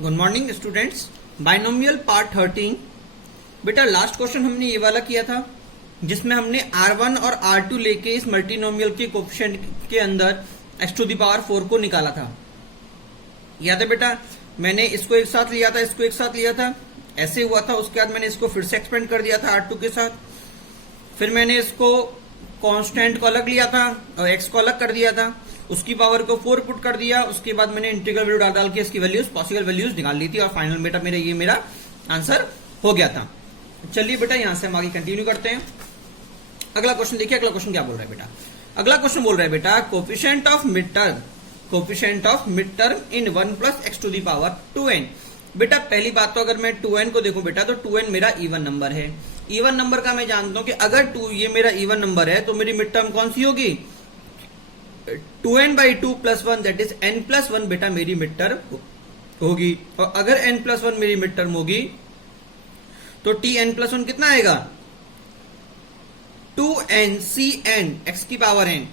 Good morning students. Binomial part 13। बेटा last question हमने ये वाला किया था जिसमें हमने R1 और R2 लेके इस मल्टीनोमियल के कोफिशिएंट के अंदर x टू द पावर 4 को निकाला था। याद है बेटा? मैंने इसको एक साथ लिया था, इसको एक साथ लिया था, ऐसे हुआ था। उसके बाद मैंने इसको फिर से एक्सपेंड कर दिया था R2 के साथ। फिर मैंने इसको कांस्टेंट को अलग लिया था और x को अलग कर दिया था, उसकी पावर को 4 पुट कर दिया। उसके बाद मैंने इंटीग्रल वैल्यू डाल के इसकी वैल्यूज, पॉसिबल वैल्यूज निकाल ली थी और फाइनल मेरा आंसर हो गया था। चलिए बेटा यहां से हम आगे कंटिन्यू करते हैं। अगला क्वेश्चन देखिए। अगला क्वेश्चन क्या बोल रहा है बेटा? अगला क्वेश्चन बोल रहा है बेटा coefficient of mid term in 1 plus x to the power 2n। बेटा पहली बात तो अगर मैं 2n को देखूं बेटा तो 2n मेरा इवन नंबर है। इवन नंबर का मैं जानता हूं कि अगर ये मेरा इवन नंबर है तो मेरी मिड टर्म कौन सी होगी? 2n by 2 plus 1 that is n plus 1 बेटा मेरी मिड टर्म होगी। और अगर n plus 1 मेरी मिड टर्म होगी तो tn plus 1 कितना आएगा? 2n cn x की पावर n।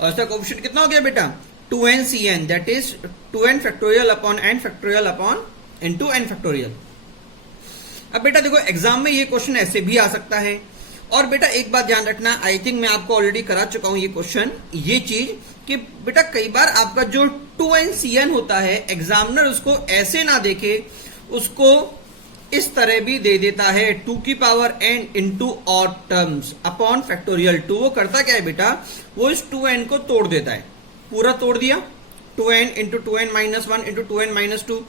और इसका कोफिशिएंट कितना हो गया बेटा? 2n cn that is 2n factorial upon n factorial upon into n factorial. अब बेटा देखो एग्जाम में ये क्वेश्चन ऐसे भी आ सकता है। और बेटा एक बात ध्यान रखना, आई थिंक मैं आपको ऑलरेडी करा चुका हूं ये क्वेश्चन, ये चीज कि बेटा कई बार आपका जो 2n cn होता है एग्जामिनर उसको ऐसे ना देखे, उसको इस तरह भी दे देता है 2 की power n into odd terms upon factorial 2। वो करता क्या है बेटा? वो इस 2n को तोड़ देता है, पूरा तोड़ दिया 2n into 2n minus 1 into 2n minus 2।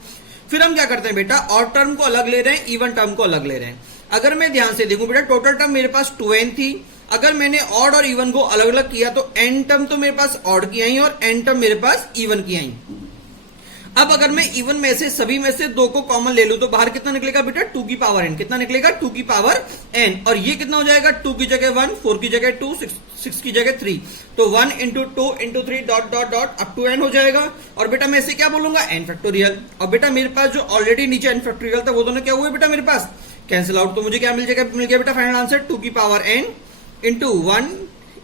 फिर हम क्या करते हैं बेटा? ऑड टर्म को अलग ले रहे हैं, इवन टर्म को अलग ले रहे हैं। अगर मैं ध्यान से देखूं बेटा टोटल टर्म मेरे पास 2n थी, अगर मैंने ऑड और इवन को अलग अलग किया तो n टर्म तो मेरे पास ऑड की आई और n टर्म मेरे पास इवन की आई। अब अगर मैं इवन में से सभी में से 2 को कॉमन ले लूं तो बाहर कितना निकलेगा बेटा? 2 की पावर n। कितना निकलेगा? 2 की पावर n। और ये कितना हो जाएगा? 2 की जगह 1, 4 की जगह 2, 6 की जगह 3। तो 1 into 2 into 3 dot dot dot up to n हो जाएगा। और बेटा मैं इसे क्या बोलूंगा? n factorial. और बेटा मेरे पास जो ऑलरेडी नीचे n फैक्टोरियल था वो दोनों क्या हुए बेटा मेरे पास? Cancel out. तो मुझे क्या मिल गया बेटा? फाइनल आंसर 2 की power n into 1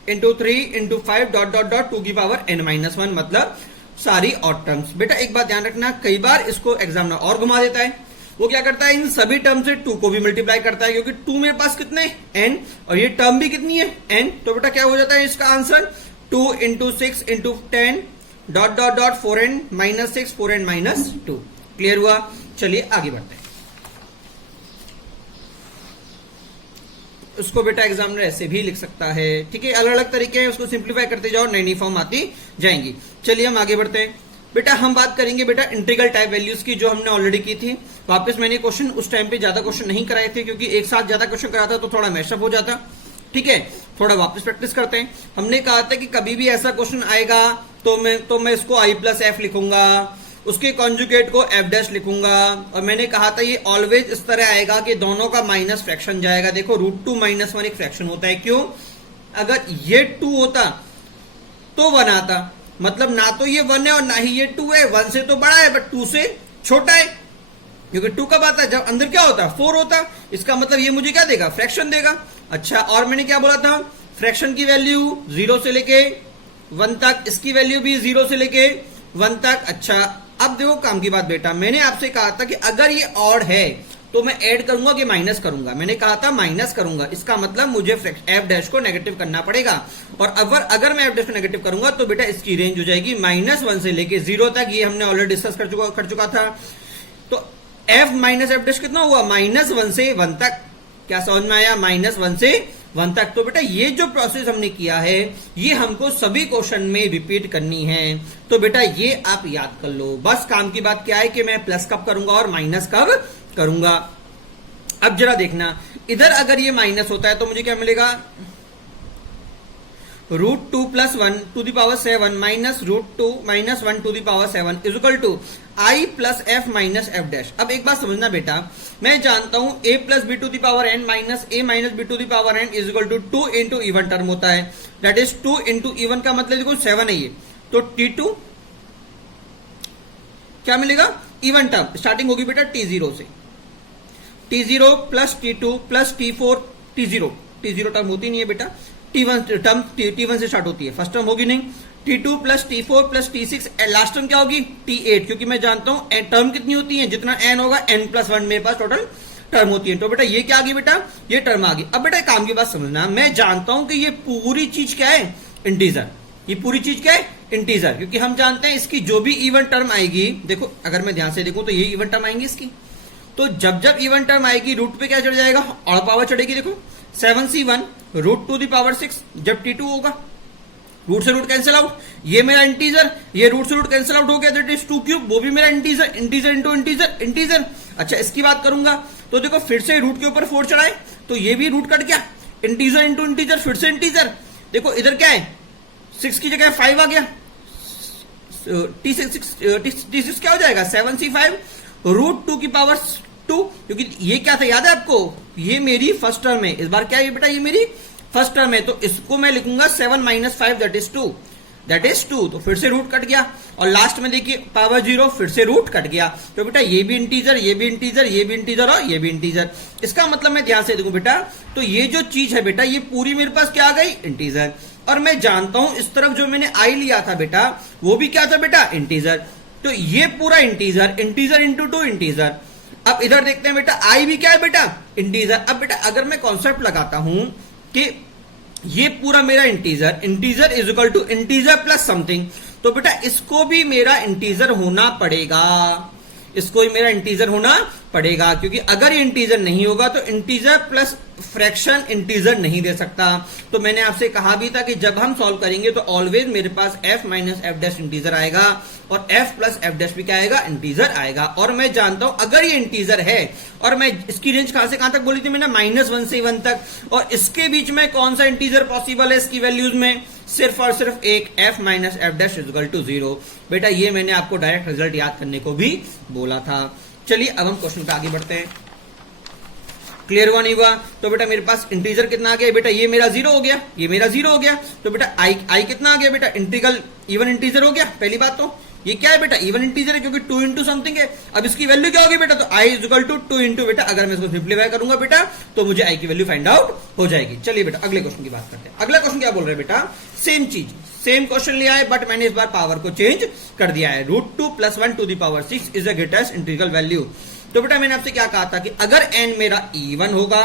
into 3 into 5 dot dot dot 2 की पावर n माइनस 1, मतलब सारी ऑड टर्म्स। बेटा एक बात ध्यान रखना, कई बार इसको एग्जामिनर और घुमा देता है। वो क्या करता है? इन सभी टर्म से 2 को भी मल्टीप्लाई करता है, क्योंकि 2 मेरे पास कितने? n, और ये टर्म भी कितनी है? n। तो बेटा क्या हो जाता है इसका answer? 2 into 6 into 10 dot dot dot 4n minus 6 4n minus 2। Clear हुआ? चलिए आगे बढ़ते हैं। उसको बेटा एग्जामिनर ऐसे भी लिख सकता है, ठीक है? अलग अलग तरीके हैं, उसको सिंप्लीफाई करते जाओ, नई नई फॉर्म आती जाएंगी। चलिए हम आगे बढ़ते हैं। बेटा हम बात करेंगे बेटा इंटीग्रल टाइप वैल्यूज की, जो हमने ऑलरेडी की थी। वापस मैंने क्वेश्चन उस टाइम पे ज्यादा क्वेश्चन नहीं कराए थे, क्योंकि एक साथ ज्यादा क्वेश्चन कराता तो थोड़ा मैशअप हो जाता, ठीक है? थोड़ा वापस प्रैक्टिस करते हैं। हमने कहा था कि कभी भी ऐसा क्वेश्चन आएगा तो मैं इसको i प्लस एफ लिखूंगा, उसके कॉन्जुगेट को f डैश लिखूंगा। और मैंने कहा था ये ऑलवेज इस तरह आएगा कि दोनों का माइनस फ्रैक्शन जाएगा। देखो √2 माइनस 1 एक फ्रैक्शन होता है। क्यों? अगर ये 2 होता तो 1 आता, मतलब ना तो ये 1 है और ना ही ये 2 है। 1 से तो बड़ा है बट 2 से छोटा है, क्योंकि 2 कब आता है? जब अंदर क्या होता? 4 होता। इसका मतलब ये मुझे क्या देगा? फ्रैक्शन देगा। अच्छा, और मैंने क्या बोला था? फ्रैक्शन की वैल्यू 0 से लेके 1 तक, इसकी वैल्यू भी 0 से लेके 1 तक। अच्छा अब देखो काम की बात बेटा, मैंने आपसे कहा था कि अगर ये ऑड है तो मैं ऐड करूंगा कि माइनस करूंगा? मैंने कहा था माइनस करूंगा। इसका मतलब मुझे एफ डैश को नेगेटिव करना पड़ेगा। और अगर मैं एफ डैश को नेगेटिव करूंगा तो बेटा इसकी रेंज हो जाएगी -1 से लेके 0 तक। ये हमने ऑलरेडी डिस्कस कर चुका था। तो एफ माइनस एफ डैश कितना हुआ? -1 से 1 तक। क्या समझ में आया? -1 से 1 तक। तो बेटा ये जो प्रोसेस हमने किया है ये हमको सभी क्वेश्चन में रिपीट करनी है। तो बेटा ये आप याद कर लो। बस काम की बात क्या है कि मैं प्लस कब करूंगा और माइनस कब करूंगा। अब जरा देखना, इधर अगर ये माइनस होता है तो मुझे क्या मिलेगा? √2 plus 1 to the power 7 minus √2 minus 1 to the power 7 is equal to i plus F minus F dash. अब एक बात समझना बेटा, मैं जानता हूं a plus B to the power n minus a minus B to the power n is equal to 2 into even term होता है। दैट इज 2 इंटू इवन का मतलब देखो 7 है ये, तो t2 क्या मिलेगा? इवन टर्म स्टार्टिंग होगी बेटा t0 से। t0 plus t2 plus t4 t0 term होती नहीं है बेटा, t1 टर्म t1 से स्टार्ट होती है, फर्स्ट टर्म होगी नहीं। T2 plus T4 plus T6, last term क्या होगी T8, क्योंकि मैं जानता हूं टर्म कितनी होती है, जितना n होगा n+1 मेरे पास टोटल टर्म होती है। तो बेटा ये क्या आ गई बेटा, ये टर्म आ गई। अब बेटा काम की बात समझना, मैं जानता हूं कि ये पूरी चीज क्या है, इंटीजर। ये पूरी चीज क्या है, इंटीजर, क्योंकि हम जानते हैं इसकी जो भी इवन टर्म आएगी, देखो अगर मैं ध्यान से देखूं तो ये इवन टर्म आएंगी इसकी, तो जब जब इवन टर्म आएगी रूट पे क्या चढ़ जाएगा, और पावर चढ़ेगी। देखो 7c1 root two the power 6, जब T2 होगा रूट से रूट कैंसिल आउट, ये मेरा इंटीजर, ये रूट से रूट कैंसिल आउट हो गया, दैट इज 2 क्यूब, वो भी मेरा integer, integer into integer, integer. अच्छा इसकी बात करूंगा तो देखो फिर से रूट के ऊपर 4 चढ़ाए तो ये भी रूट कट गया, इंटीजर इंटू इंटीजर, फिर से इंटीजर। देखो इधर क्या है, 6 की जगह 5 आ गया, T6 क्या हो जाएगा 7c5 रूट 2 की पावर 2, क्योंकि ये क्या था याद है आपको, ये मेरी फर्स्ट टर्म है। इस बार क्या है बेटा, ये मेरी फर्स्ट टर्म है, तो इसको मैं लिखूंगा 7 - 5 दैट इज 2, दैट इज 2। तो फिर से रूट कट गया, और लास्ट में देखिए पावर 0, फिर से रूट कट गया। तो बेटा ये भी इंटीजर, ये भी इंटीजर, ये भी इंटीजर और ये भी इंटीजर। इसका मतलब मैं ध्यान से देखूं बेटा, तो ये जो चीज है बेटा, ये पूरी मेरे पास क्या आ गई, इंटीजर। और मैं जानता हूं इस तरफ जो मैंने आई लिया था बेटा, वो भी क्या था बेटा, इंटीजर। तो ये पूरा इंटीजर, इंटीजर इंटू 2 इंटीजर। अब इधर देखते हैं बेटा, आई भी क्या है बेटा, इंटीजर। अब बेटा अगर मैं कॉन्सेप्ट लगाता हूं कि ये पूरा मेरा integer, integer is equal to integer plus something, तो बेटा इसको भी मेरा इंटीजर होना पड़ेगा, इसको ही मेरा इंटीजर होना पड़ेगा, क्योंकि अगर ये इंटीजर नहीं होगा तो इंटीजर प्लस फ्रैक्शन इंटीजर नहीं दे सकता। तो मैंने आपसे कहा भी था कि जब हम सॉल्व करेंगे तो ऑलवेज मेरे पास f minus F dash integer आएगा, और f प्लस एफ डैश भी क्या आएगा, इंटीजर आएगा। और मैं जानता हूं अगर ये इंटीजर है, और मैं इसकी रेंज कहां से कहां तक बोली थी मैंने, -1 से 1 तक, और इसके बीच में कौन सा इंटीजर पॉसिबल है इसकी वैल्यूज में, सिर्फ और सिर्फ एक f minus F dash is equal to 0। बेटा ये मैंने आपको डायरेक्ट रिजल्ट याद करने को भी बोला था। चलिए अब हम क्वेश्चन पे आगे बढ़ते हैं। क्लियर हुआ नहीं हुआ, तो बेटा मेरे पास इंटीजर कितना आ गया बेटा, ये मेरा 0 हो गया, ये मेरा 0 हो गया। तो बेटा आई कितना आ गया बेटा, इंटीग्रल इवन इंटीजर हो गया। पहली बात तो ये क्या है बेटा, इवन इंटीजर है, क्योंकि 2 इंटू समथिंग है। अब इसकी वैल्यू क्या होगी बेटा, तो I is equal to 2 into बेटा, अगर मैं इसको सिंप्लीफाई करूंगा बेटा तो मुझे आई की वैल्यू फाइंड आउट हो जाएगी। चलिए बेटा अगले क्वेश्चन की बात करते हैं। अगला क्वेश्चन क्या बोल रहे हैं बेटा, सेम चीज, सेम क्वेश्चन लिया है, बट मैंने इस बार पावर को चेंज कर दिया है। √2 + 1 to the power 6 is the greatest integral value. तो बेटा मैंने आपसे क्या कहा था कि अगर n मेरा इवन होगा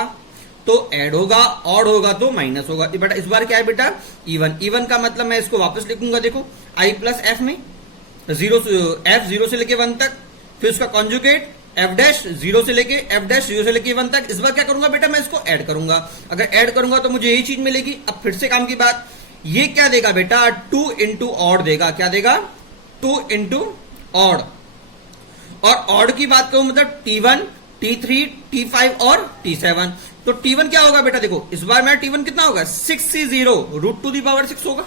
तो ऐड होगा, ऑड होगा तो माइनस होगा। बेटा इस बार क्या है बेटा, इवन। इवन का मतलब मैं इसको वापस लिखूंगा, देखो i प्लस एफ में f 0 से लेके 1 तक, फिर उसका कॉन्जुगेट f डैश 0 से लेके f डैश 0 से लेके 1 तक। इस बार क्या करूंगा बेटा, मैं इसको ऐड करूंगा। अगर ऐड करूंगा तो मुझे यही चीज मिलेगी। अब फिर से काम की बात, ये क्या देगा बेटा, 2 इंटू ऑड देगा। क्या देगा, 2 इंटू ऑड। और ऑड की बात करूं मतलब T1, T3, T5 और T7। तो T1 क्या होगा बेटा, देखो इस बार मेरा T1 कितना होगा, 6c0 root two the power 6 होगा,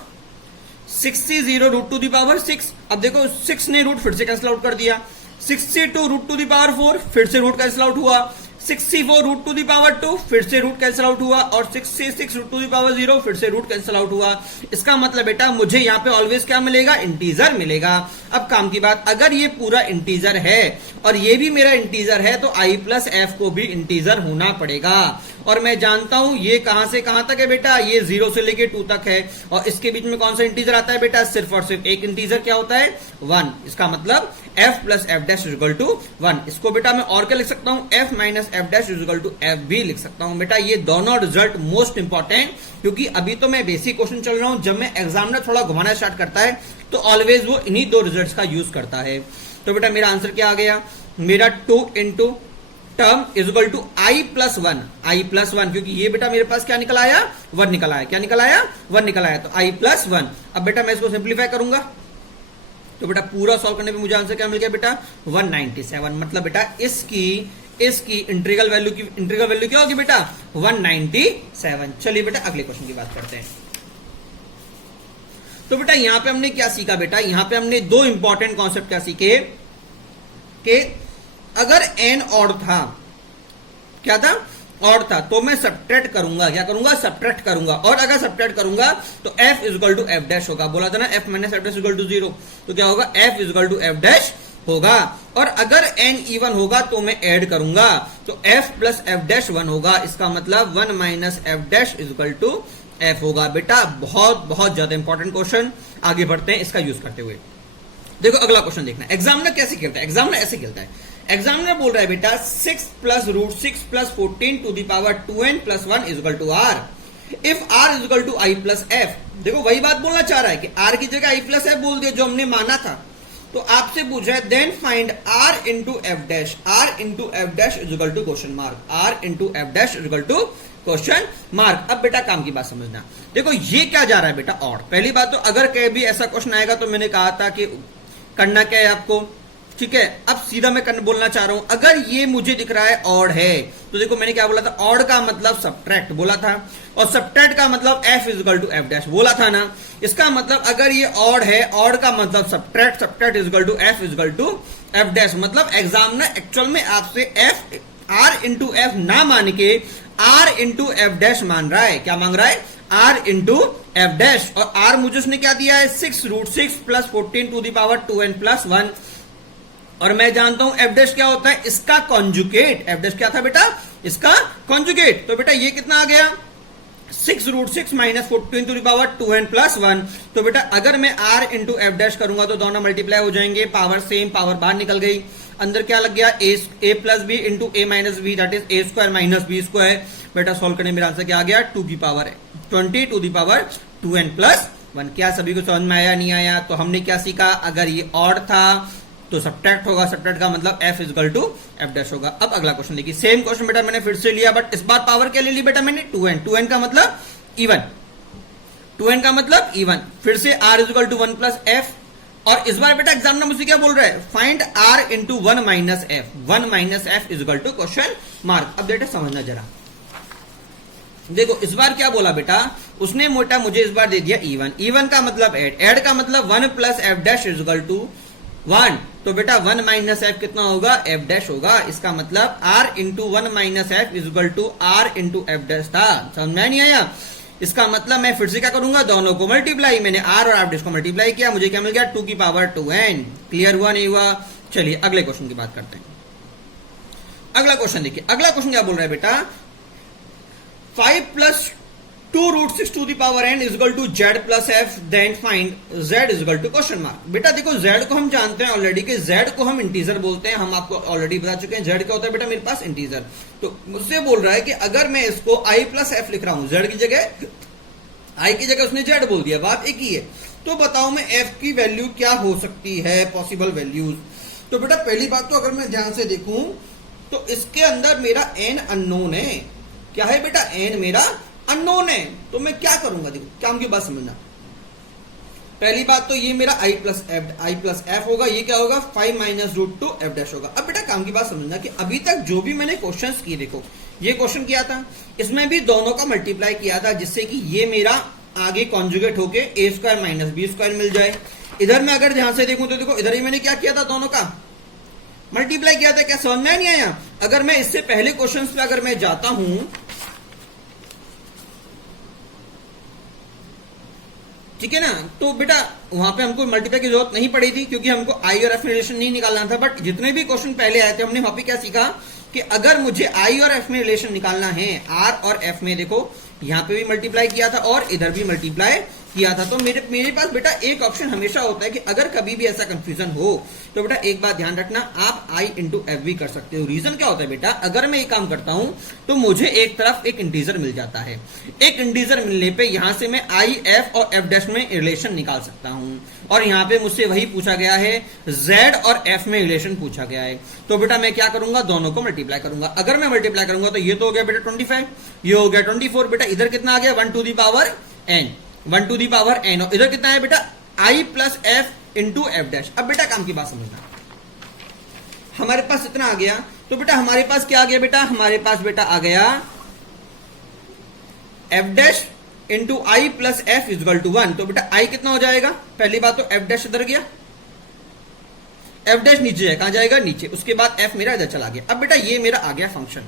6c0 root two the power 6। अब देखो 6 ने रूट फिर से कैंसिल आउट कर दिया, 6c2 root two the power 4 फिर से रूट कैंसिल आउट हुआ, 6c4 root two the power 2 फिर से रूट कैंसिल आउट हुआ, और 6c6 root two the power 0 फिर से रूट कैंसिल आउट हुआ। इसका मतलब बेटा मुझे यहाँ पे ऑलवेज क्या मिलेगा, इंटीजर मिलेगा। अब काम की बात, अगर ये पूरा इंटीजर है और ये भी मेरा इंटीजर है तो i प्लस एफ को भी इंटीजर होना पड़ेगा। और मैं जानता हूं ये कहां से कहां तक है बेटा, ये 0 से लेके 2 तक है, और इसके बीच में कौन सा इंटीजर आता है बेटा, सिर्फ और सिर्फ एक इंटीजर, क्या होता है, 1। इसका मतलब f plus F dash is equal to 1। इसको बेटा मैं और क्या लिख सकता हूं, f minus F dash is equal to f भी लिख सकता हूं। बेटा ये दोनों रिजल्ट मोस्ट इंपॉर्टेंट, क्योंकि अभी तो मैं बेसिक क्वेश्चन चल रहा हूं, जब मैं एग्जामिनर थोड़ा घुमाना स्टार्ट करता है तो ऑलवेज वो इन्हीं 2 रिजल्ट्स का यूज करता है। तो बेटा मेरा आंसर क्या आ गया, मेरा 2 into term is equal to i plus 1, i plus 1, क्योंकि ये बेटा मेरे पास क्या निकल आया, 1 निकल आया। क्या निकल आया, 1 निकल आया, तो i प्लस 1। अब बेटा मैं इसको सिंप्लीफाई करूंगा तो बेटा पूरा सॉल्व करने पे मुझे आंसर क्या मिल गया बेटा, 197। मतलब बेटा इसकी इंटीग्रल वैल्यू क्या होगी बेटा, 197। चलिए बेटा अगले क्वेश्चन की बात करते हैं। तो बेटा यहां पे हमने क्या सीखा बेटा, यहां पे हमने 2 इंपॉर्टेंट कॉन्सेप्ट क्या सीखे कि अगर n ऑड था, क्या था, ऑड था, तो मैं सब्ट्रैक्ट करूंगा, क्या करूंगा, सब्ट्रैक्ट करूंगा। और अगर सब्ट्रैक्ट करूंगा तो f is equal to F dash होगा। बोला था ना f minus F dash equal to 0, तो क्या होगा, f is equal to F dash होगा। और अगर n इवन होगा तो मैं ऐड करूंगा, तो f प्लस एफ डैश 1 होगा। इसका मतलब 1 minus F dash is equal to f होगा। बेटा बहुत बहुत ज्यादा इंपॉर्टेंट क्वेश्चन। आगे बढ़ते हैं इसका यूज करते हुए। देखो अगला क्वेश्चन देखना, एग्जामिनर कैसे खेलता है। एग्जामिनर ऐसे खेलता है, एग्जामिनर बोल रहा है बेटा 6 plus root 6 plus 14 to the power 2n plus 1 is equal to R if R is equal to I plus F. देखो वही बात बोलना चाह रहा है कि आर की जगह आई प्लस एफ बोल दिया जो हमने माना था। तो आपसे पूछ रहा है then find R into F dash, R into F dash is equal to question mark, R into F dash is equal to question mark. अब बेटा काम की बात समझना, देखो ये क्या जा रहा है बेटा ऑड। पहली बात तो अगर कहीं भी ऐसा क्वेश्चन आएगा तो मैंने कहा था कि करना क्या है आपको, ठीक है। अब सीधा मैं बोलना चाह रहा हूं, अगर ये मुझे दिख रहा है ऑड है तो देखो मैंने क्या बोला था, ऑड का मतलब सब्ट्रैक्ट बोला था और सब्ट्रैक्ट का मतलब F is equal to F dash बोला था ना। इसका मतलब अगर ये ऑड है, ऑड का मतलब subtract, subtract is equal to F is equal to F dash. मतलब एग्जामिनर एक्चुअल में आपसे एफ आर इंटू एफ ना मान के आर इंटू एफ डैश मान रहा है। क्या मांग रहा है, आर इंटू एफ डैश। और आर मुझे उसने क्या दिया है 6 root 6 plus 14 to the power 2n plus 1। और मैं जानता हूं एफ डैश क्या होता है, इसका कॉन्जुगेट। एफ डैश क्या था बेटा, इसका कॉन्जुगेट। तो बेटा ये कितना आ गया 6 root 6 minus 14 to the power 2n plus 1। तो बेटा अगर मैं आर इंटू एफ डैश करूंगा तो दोनों मल्टीप्लाई हो जाएंगे, पावर सेम, पावर बाहर निकल गई, अंदर क्या लग गया A plus B into A minus B that is A square minus B square. बेटा सॉल्व करने मेरा आंसर क्या आ गया 2 की power 20 to the power 2n plus 1। क्या सभी को समझ में आया, नहीं आया? तो हमने क्या सीखा, अगर ये ऑड था तो सब्ट्रैक्ट होगा, सब्ट्रैक्ट का मतलब F is equal to F dash होगा। अब अगला क्वेश्चन देखिए, सेम क्वेश्चन बेटा मैंने फिर से लिया बट इस बार पावर क्या ले ली बेटा मैंने 2n, 2n का मतलब इवन, 2n का मतलब इवन। फिर से r is equal to 1 plus F. और इस बार बेटा एग्जामिनर मुझसे क्या बोल रहा है, find r into 1 minus F, 1 minus F is equal to question mark. अब बेटा समझना जरा, देखो इस बार क्या बोला बेटा, उसने मोटा मुझे इस बार दे दिया इवन, इवन का मतलब एड, एड का मतलब 1 plus F dash is equal to 1। तो बेटा 1 माइनस एफ कितना होगा, एफ डैश होगा। इसका मतलब r into 1 minus F is equal to r into F dash था। समझ में नहीं आया? इसका मतलब मैं फिर से क्या करूंगा, दोनों को मल्टीप्लाई, मैंने r और एफ डैश को मल्टीप्लाई किया, मुझे क्या मिल गया 2 की पावर 2n। क्लियर हुआ नहीं हुआ? चलिए अगले क्वेश्चन की बात करते हैं। अगला क्वेश्चन देखिए, अगला क्वेश्चन क्या बोल रहा है बेटा, 5 plus 2 root 6 to the power n is equal to z plus f, then find z is equal to question mark. बेटा देखो z को हम जानते हैं ऑलरेडी कि z को हम इंटीजर बोलते हैं, हम आपको ऑलरेडी बता चुके हैं z क्या होता है बेटा मेरे पास इंटीजर। तो मुझसे बोल रहा है कि अगर मैं इसको i प्लस f लिख रहा हूं, z की जगह i की जगह उसने z बोल दिया, बात एक ही है। तो बताओ मैं f की वैल्यू क्या हो सकती है, पॉसिबल वैल्यूज। तो बेटा पहली बात तो अगर मैं ध्यान से देखूं तो इसके अंदर मेरा n अननोन है। क्या है बेटा, n मेरा अननोन है। तो मैं क्या करूंगा, देखो काम की बात समझना। पहली बात तो ये मेरा i प्लस एफ होगा, ये क्या होगा 5 माइनस रूट 2 एफ डैश होगा। अब बेटा काम की बात समझना कि अभी तक जो भी मैंने क्वेश्चंस किए, देखो ये क्वेश्चन किया था, इसमें भी दोनों का मल्टीप्लाई किया था जिससे कि ये मेरा आगे कॉन्जुगेट होके ए स्क्वायर माइनस बी स्क्वायर मिल जाए। इधर में अगर ध्यान से देखूं तो देखो इधर ही मैंने क्या किया था, दोनों का मल्टीप्लाई किया था। क्या समझ में नहीं आया? अगर मैं इससे पहले क्वेश्चन पे अगर मैं जाता हूं, ठीक है ना, तो बेटा वहां पे हमको मल्टीप्लाई की जरूरत नहीं पड़ी थी क्योंकि हमको आई और एफ में रिलेशन नहीं निकालना था। बट जितने भी क्वेश्चन पहले आए थे हमने वहां पे क्या सीखा कि अगर मुझे आई और एफ में रिलेशन निकालना है, आर और एफ में, देखो यहां पे भी मल्टीप्लाई किया था और इधर भी मल्टीप्लाई किया था। तो मेरे पास बेटा एक ऑप्शन हमेशा होता है कि अगर कभी भी ऐसा कंफ्यूजन हो तो बेटा एक बात ध्यान रखना, आप आई इंटू एफ भी कर सकते हो। रीजन क्या होता है बेटा, अगर मैं ये काम करता हूं तो मुझे एक तरफ एक इंटीजर मिल जाता है, एक इंटीजर मिलने पे यहां से मैं आई एफ और एफ डैश में रिलेशन निकाल सकता हूं। और यहां पे मुझसे वही पूछा गया है, जेड और एफ में रिलेशन पूछा गया है। तो बेटा मैं क्या करूंगा, दोनों को मल्टीप्लाई करूंगा। अगर मैं मल्टीप्लाई करूंगा तो ये तो हो गया बेटा 25, ये हो गया 24। बेटा इधर कितना आ गया 1 to the power n, 1 to the power n। और इधर कितना है बेटा i plus F into F dash. अब बेटा काम की बात समझना, हमारे पास इतना आ गया। तो बेटा हमारे पास क्या आ गया बेटा, हमारे पास बेटा आ गया F dash into I plus F equal to 1। तो बेटा आई कितना हो जाएगा, पहली बात तो एफ डैश इधर गया, एफ डैश नीचे है, कहां जाएगा नीचे, उसके बाद एफ मेरा इधर चला गया। अब बेटा ये मेरा आ गया फंक्शन।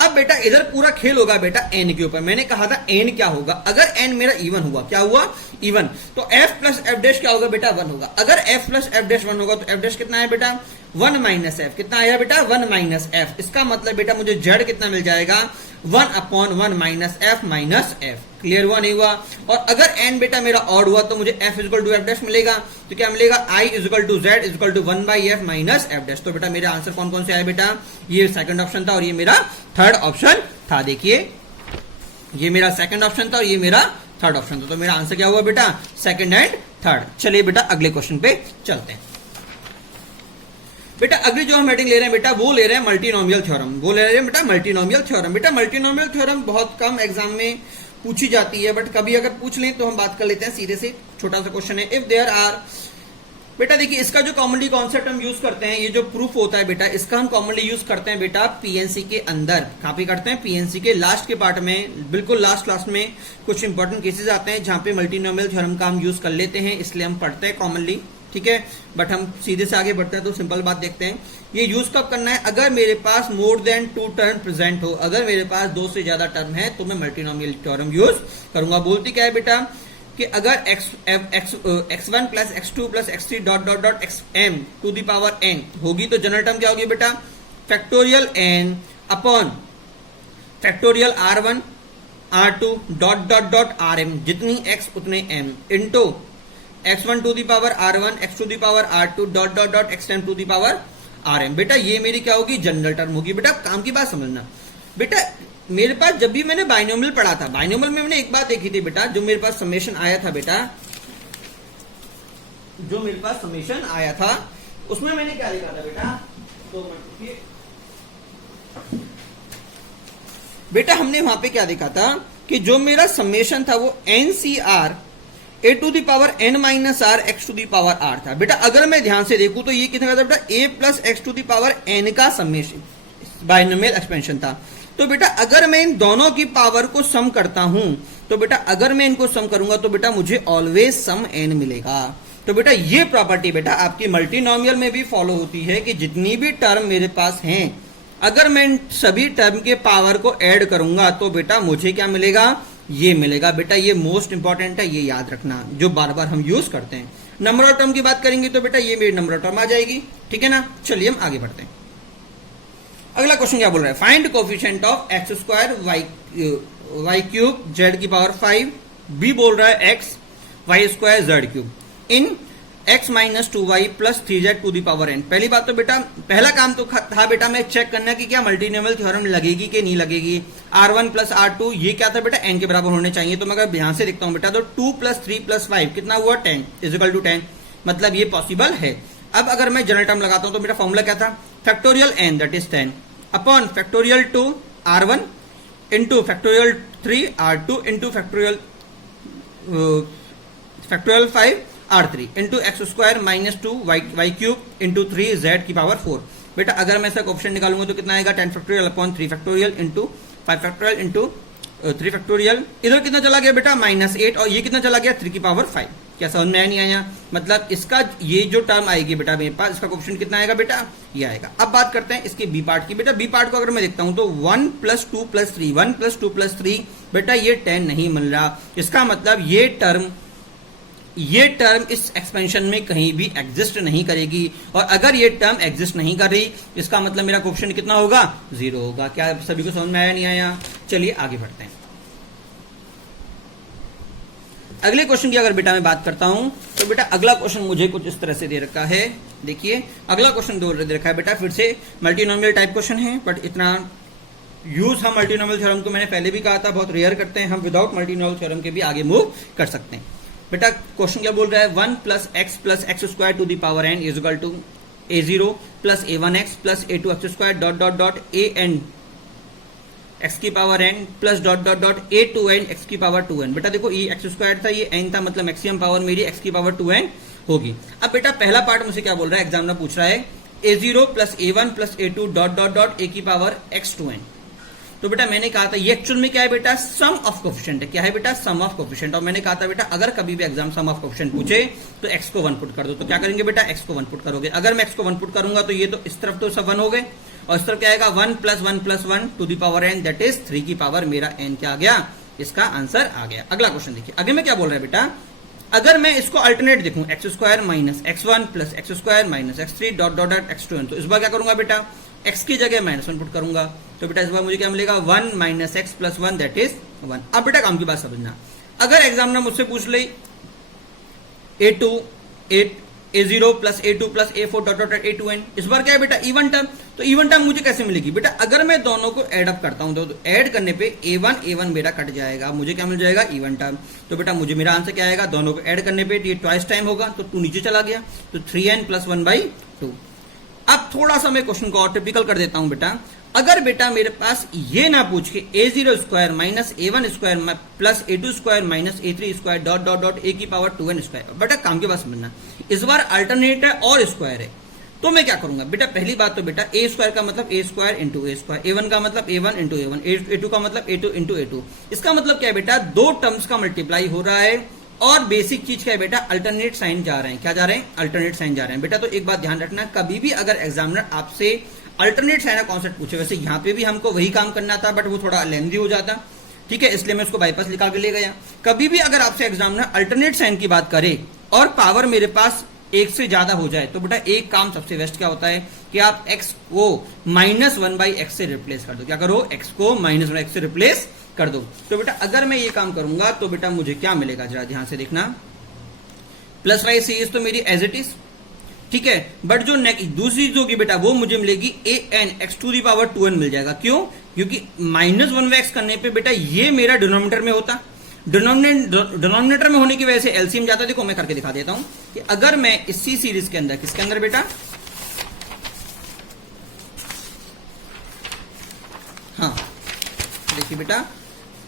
अब बेटा इधर पूरा खेल होगा बेटा एन के ऊपर। मैंने कहा था एन क्या होगा, अगर एन मेरा इवन हुआ, क्या हुआ इवन, तो एफ प्लस एफ डैश क्या होगा बेटा 1 होगा। अगर एफ प्लस एफ डैश 1 होगा तो एफ डैश कितना है बेटा 1 माइनस एफ, कितना आया बेटा 1 माइनस एफ। इसका मतलब बेटा मुझे जेड कितना मिल जाएगा 1/1 minus F minus F. Clear हुआ नहीं हुआ? और अगर एन बेटा मेरा ऑड हुआ तो मुझे F equal to F dash मिलेगा। तो क्या मिलेगा I equal to Z equal to 1/f minus F dash. तो बेटा मेरा आंसर कौन कौन से आए बेटा, ये सेकंड ऑप्शन था और ये मेरा थर्ड ऑप्शन था। देखिए ये मेरा सेकंड ऑप्शन था और ये मेरा थर्ड ऑप्शन था। तो मेरा आंसर क्या हुआ बेटा, सेकंड एंड थर्ड। चलिए बेटा अगले क्वेश्चन पे चलते हैं। बेटा अगली जो हम हेडिंग ले रहे हैं बेटा वो ले रहे हैं मल्टीनोमियल थ्योरम। वो ले रहे हैं बेटा मल्टीनोमियल थ्योरम। बेटा मल्टीनोमियल थ्योरम बहुत कम एग्जाम में पूछी जाती है, बट कभी अगर पूछ लें तो हम बात कर लेते हैं सीधे से। छोटा सा क्वेश्चन है, इफ देयर आर, बेटा देखिए इसका जो कॉमनली कॉन्सेप्ट हम यूज करते हैं, ये जो प्रूफ होता है बेटा इसका हम कॉमनली यूज करते हैं बेटा पीएनसी के अंदर। कॉपी करते हैं पीएनसी के लास्ट के पार्ट में, बिल्कुल लास्ट क्लास में कुछ इंपॉर्टेंट केसेस आते हैं जहां पे मल्टीनोमियल थ्योरम का हम यूज कर लेते हैं, इसलिए हम पढ़ते हैं कॉमनली। ठीक है, बट हम सीधे से आगे बढ़ते हैं तो सिंपल बात देखते हैं। ये यूज कब करना है, अगर मेरे पास मोर देन 2 टर्म प्रेजेंट हो, अगर मेरे पास 2 से ज्यादा टर्म है तो मैं मल्टीनोमियल थ्योरम यूज करूंगा। बोलती क्या है बेटा कि अगर x1 plus x2 plus x3 dot dot dot xm to the power n होगी तो जनरल टर्म क्या होगी बेटा, factorial n upon factorial r1 r2 dot dot dot rm, जितनी x उतने m into x1 to the power r1 x to the power r2 dot dot dot xm to the power rm। बेटा ये मेरी क्या होगी, general term होगी। बेटा काम की बात समझना, बेटा मेरे पास जब भी मैंने बाइनोमियल पढ़ा था, बाइनोमियल में मैंने एक बात देखी थी बेटा, जो मेरे पास समेशन आया था बेटा, जो मेरे पास समेशन आया था उसमें मैंने क्या लिखा था बेटा, तो बेटा हमने वहां पे क्या देखा था कि जो मेरा समेशन था वो NCR a to the power n minus R X to the power r था। बेटा अगर मैं ध्यान से देखूं तो ये कितना था बेटा, a plus x to the power n का समेशन बाइनोमियल एक्सपेंशन था। तो बेटा अगर मैं इन दोनों की पावर को सम करता हूं तो बेटा अगर मैं इनको सम करूंगा तो बेटा मुझे ऑलवेज सम n मिलेगा। तो बेटा ये प्रॉपर्टी बेटा आपकी मल्टीनोमियल में भी फॉलो होती है कि जितनी भी टर्म मेरे पास हैं, अगर मैं इन सभी टर्म के पावर को ऐड करूंगा तो बेटा मुझे क्या मिलेगा, ये मिलेगा। बेटा ये मोस्ट इंपॉर्टेंट है, ये याद रखना, जो बार बार हम यूज करते हैं। नंबर ऑफ टर्म की बात करेंगे तो बेटा ये मेरी नंबर ऑफ टर्म आ जाएगी। ठीक है ना, चलिए हम आगे बढ़ते हैं। अगला क्वेश्चन क्या बोल रहा है, find coefficient of X square Y cube Z की पावर 5। बी बोल रहा है X Y square Z cube in x minus 2y plus 3z to the power n। पहली बात तो बेटा पहला काम तो था बेटा मैं चेक करना कि क्या मल्टीनोमियल थ्योरम लगेगी कि नहीं लगेगी। r1 प्लस r2 ये क्या था बेटा, n के बराबर होने चाहिए। तो मैं अगर ध्यान से देखता हूं बेटा तो 2 प्लस 3 प्लस 5 कितना हुआ 10 इजिकल टू 10, मतलब ये पॉसिबल है। अब अगर मैं जनरल टर्म लगाता हूं तो मेरा फॉर्मूला क्या था, factorial n that is 10 upon factorial 2 r1 into factorial 3 r2 into factorial 5 r3 into X square minus 2 Y cube into 3 Z की पावर 4। बेटा अगर मैं इसका ऑप्शन निकालूंगा तो कितना आएगा, 10 factorial upon 3 factorial into 5 factorial into 3 factorial. इधर कितना चला गया बेटा -8 और ये कितना चला गया 3 की पावर 5। क्या समझ में आया नहीं आया, मतलब इसका ये जो टर्म आएगी बेटा मेरे पास, इसका ऑप्शन कितना आएगा बेटा, ये आएगा। अब बात करते हैं इसके बी पार्ट की। बेटा बी पार्ट को अगर मैं देखता हूं तो 1 प्लस 2 प्लस 3 1 प्लस 2 प्लस 3 बेटा ये 10 नहीं मिल रहा। इसका मतलब ये टर्म इस एक्सपेंशन में कहीं भी एग्जिस्ट नहीं करेगी, और अगर ये टर्म एग्जिस्ट नहीं कर रही इसका मतलब मेरा क्वेश्चन कितना होगा, 0 होगा। क्या सभी को समझ में आया नहीं आया, चलिए आगे बढ़ते हैं। अगले क्वेश्चन की अगर बेटा मैं बात करता हूं तो बेटा अगला क्वेश्चन मुझे कुछ इस तरह से दे रखा है। देखिए अगला क्वेश्चन दे रखा है बेटा, फिर से मल्टीनोमियल टाइप क्वेश्चन है, बट इतना यूज हम मल्टीनोमियल थ्योरम को मैंने पहले भी कहा था बहुत रेयर करते हैं, हम विदाउट मल्टीनोमियल थ्योरम के भी आगे मूव कर सकते हैं। बेटा क्वेश्चन क्या बोल रहा है, 1 plus X square to the power n is equal to a0 plus a1x plus a2x square dot dot dot an x की power n plus dot dot dot a2n x की पावर 2n। बेटा देखो ये x square था, ये n था, मतलब maximum power मेरी x की पावर 2n होगी। अब बेटा पहला पार्ट मुझे क्या बोल रहा है, एग्जामिनर पूछ रहा है a0 plus a1 plus a2 dot dot dot a की पावर x2n। तो बेटा मैंने कहा था ये एक्चुअल में क्या है बेटा, सम ऑफ कोफिशिएंट है। क्या है बेटा, सम ऑफ कोफिशिएंट। और मैंने कहा था बेटा अगर कभी भी एग्जाम सम ऑफ कोफिशिएंट पूछे तो x को 1 पुट कर दो। तो क्या करेंगे बेटा, x को 1 पुट करोगे। अगर मैं x को 1 पुट करूंगा तो ये तो इस तरफ तो सब 1 हो गए, और इस तरफ क्या आएगा 1 plus 1 plus 1 to the power n that is 3 की पावर मेरा n क्या आ गया, इसका आंसर आ गया। अगला क्वेश्चन देखिए, आगे में क्या बोल रहा है बेटा, अगर मैं इसको अल्टरनेट देखूं X square minus X one plus X square minus X three dot dot dot X two N, तो इस बार क्या करूंगा बेटा, एक्स की जगह -1 पुट करूंगा, तो बेटा इस बार मुझे क्या मिलेगा 1 minus x plus 1 that is 1। अब बेटा काम की बात समझना, अगर एग्जामिनर मुझसे पूछ ले a2 a0 plus a2 plus a4 dot dot a2n, इस बार क्या है बेटा इवन टर्म, तो इवन टर्म मुझे कैसे मिलेगी बेटा, अगर मैं दोनों को ऐड अप करता हूं तो ऐड करने पे a1 बेटा कट जाएगा, मुझे क्या मिल जाएगा इवन टर्म। तो बेटा मुझे मेरा आंसर क्या आएगा, दोनों को ऐड करने पे ये ट्वाइस टाइम होगा तो 2 नीचे चला गया, तो 3n प्लस 1/2। अब थोड़ा सा मैं क्वेश्चन को और टिपिकल कर देता हूं बेटा, अगर बेटा मेरे पास ये ना पूछ के a0 square minus a1 square plus a2 square minus a3 square dot dot dot a की पावर 2n स्क्वायर, बेटा काम के बात समझना, इस बार अल्टरनेट है और स्क्वायर है, तो मैं क्या करूंगा बेटा, पहली बात तो बेटा a स्क्वायर का मतलब a square into a square, a1 का मतलब a1 इंटू a1, a2 का मतलब a2 इंटू a2, इसका मतलब क्या है बेटा, दो टर्म्स का मल्टीप्लाई हो रहा है और बेसिक चीज क्या है बेटा, अल्टरनेट साइन जा रहे हैं, क्या जा रहे हैं, अल्टरनेट साइन जा रहे हैं। बेटा तो एक बात ध्यान रखना, कभी भी अगर एग्जामिनर आपसे अल्टरनेट साइन का कॉन्सेप्ट पूछे, वैसे यहाँ पे भी हमको वही काम करना था बट वो थोड़ा लेंथी हो जाता, ठीक है, इसलिए मैं उसको बाईपास निकाल के ले गया। कभी भी अगर आपसे एग्जामिनर अल्टरनेट साइन की बात करे और पावर मेरे पास एक से ज्यादा हो जाए, तो बेटा एक काम सबसे बेस्ट क्या होता है कि आप x को -1/x से रिप्लेस कर दो, क्या करो, x को -1/x से रिप्लेस कर दो। तो बेटा अगर मैं ये काम करूंगा तो बेटा मुझे क्या मिलेगा, जरा ध्यान से देखना, प्लस वाई सीरीज तो मेरी एज इट इज, ठीक है, बट जो दूसरी चीज होगी बेटा वो मुझे मिलेगी an x⁴ मिल जाएगा, क्यों, क्योंकि -1/x करने पे बेटा ये मेरा डिनोमिनेटर में होता, डिनोमिनेटर में होने की वजह से एलसीएम जाता। देखो मैं करके दिखा देता हूं कि अगर मैं इसी सीरीज के अंदर, किसके अंदर बेटा, हाँ देखिए बेटा,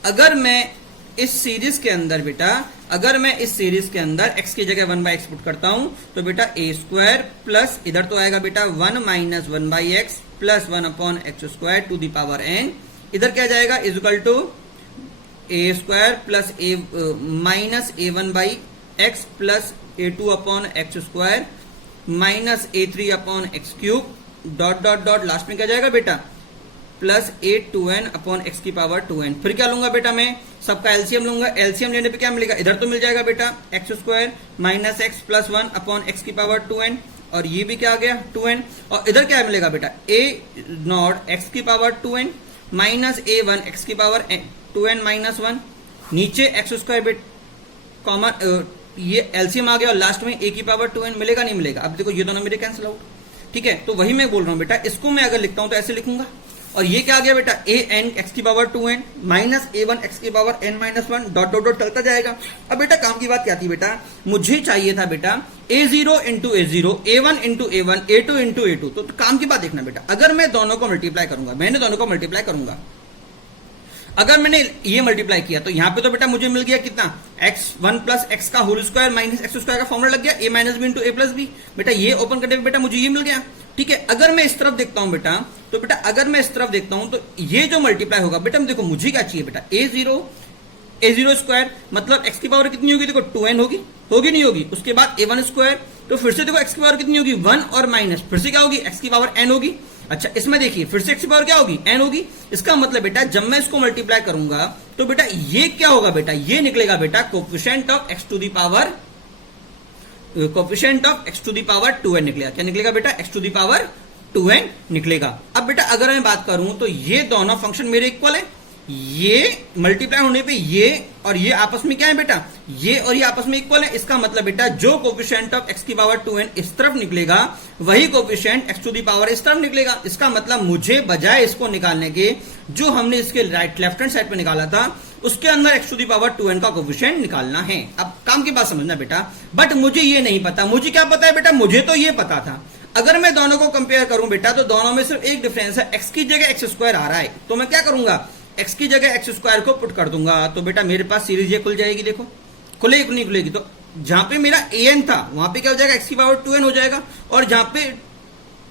अगर मैं इस सीरीज के अंदर बेटा, अगर मैं इस सीरीज के अंदर x की जगह 1/x पुट करता हूं तो बेटा a स्क्वायर प्लस इधर तो आएगा बेटा 1 minus 1/x plus 1/x square to the power n, इधर क्या जाएगा is equal to a square plus a minus a1/x plus a2/x square minus a3/x³ dot dot dot, last में क्या जाएगा बेटा प्लस a2n/x⁴2n। फिर क्या लूंगा बेटा, मैं सबका एलसीएम लूंगा, एलसीएम लेने पे क्या मिलेगा, इधर तो मिल जाएगा बेटा x square minus x plus 1/x⁴2n, और ये भी क्या आ गया 2n, और इधर क्या मिलेगा बेटा a0x⁴2n माइनस a1x⁴2n माइनस 1, नीचे x स्क्वायर कॉमन, ये एलसीएम आ गया और लास्ट में a⁴2n मिलेगा, नहीं मिलेगा। अब देखो ये दोनों मेरे कैंसिल आउट, ठीक है, तो वही मैं बोल रहा हूं बेटा, इसको मैं अगर लिखता हूं तो ऐसे लिखूंगा, और ये क्या आ गया बेटा an x⁴2n minus a1 x⁴n minus 1 dot dot dot चलता जाएगा। अब बेटा काम की बात क्या थी बेटा, मुझे चाहिए था बेटा a0 into a0, a1 into a1, a2 into a2, तो काम की बात देखना बेटा, अगर मैं दोनों को मल्टीप्लाई करूंगा, मैंने दोनों को मल्टीप्लाई करूंगा, अगर मैंने ये मल्टीप्लाई किया तो यहां पे तो बेटा मुझे मिल गया कितना, x1 प्लस x का whole square minus x square का फॉर्मूला लग गया, a minus B into a plus B, बेटा ये ओपन करने पे बेटा मुझे ये मिल गया, ठीक है। अगर मैं इस तरफ देखता हूं बेटा, तो बेटा अगर मैं इस तरफ देखता हूं तो ये जो मल्टीप्लाई होगा बेटा, देखो मुझे क्या चाहिए बेटा, a0 स्क्वायर मतलब x की पावर कितनी होगी, देखो 2n होगी, होगी नहीं होगी, उसके बाद a1 स्क्वायर, तो फिर से देखो x की पावर कितनी होगी 1 और माइनस, फिर से क्या होगी x की पावर n होगी, अच्छा इसमें देखिए फिर से x की पावर क्या होगी n होगी, इसका मतलब बेटा जब मैं इसको मल्टीप्लाई करूंगा तो बेटा ये क्या होगा बेटा, ये निकलेगा बेटा कोफिशिएंट ऑफ x⁴2n निकलेगा, क्या निकलेगा बेटा x⁴2n निकलेगा। अब बेटा अगर मैं बात करूं तो ये दोनों फंक्शन मेरे इक्वल है, ये मल्टीप्लाई होने पे ये और ये आपस में क्या है बेटा, ये और ये आपस में इक्वल है, इसका मतलब बेटा जो कोफिशिएंट ऑफ x⁴2n इस तरफ निकलेगा वही कोफिशिएंट x⁴ इस तरफ निकलेगा। इसका मतलब मुझे बजाय इसको निकालने के जो हमने इसके राइट लेफ्ट हैंड साइड पे निकाला था उसके अंदर x⁴2n का कोफिशिएंट निकालना है। अब काम की बात समझना बेटा, बट मुझे ये नहीं पता, मुझे क्या पता है बेटा, मुझे तो ये पता था, अगर मैं दोनों को कंपेयर करूं बेटा तो दोनों में सिर्फ एक डिफरेंस है, x की जगह x स्क्वायर आ रहा है, तो मैं क्या करूंगा x की जगह x स्क्वायर को पुट कर दूंगा, तो बेटा मेरे पास सीरीज ये खुल जाएगी, देखो खुलेगी नहीं खुलेगी, तो जहां पे मेरा an था वहां पे क्या हो जाएगा x⁴2n हो जाएगा, और जहां पे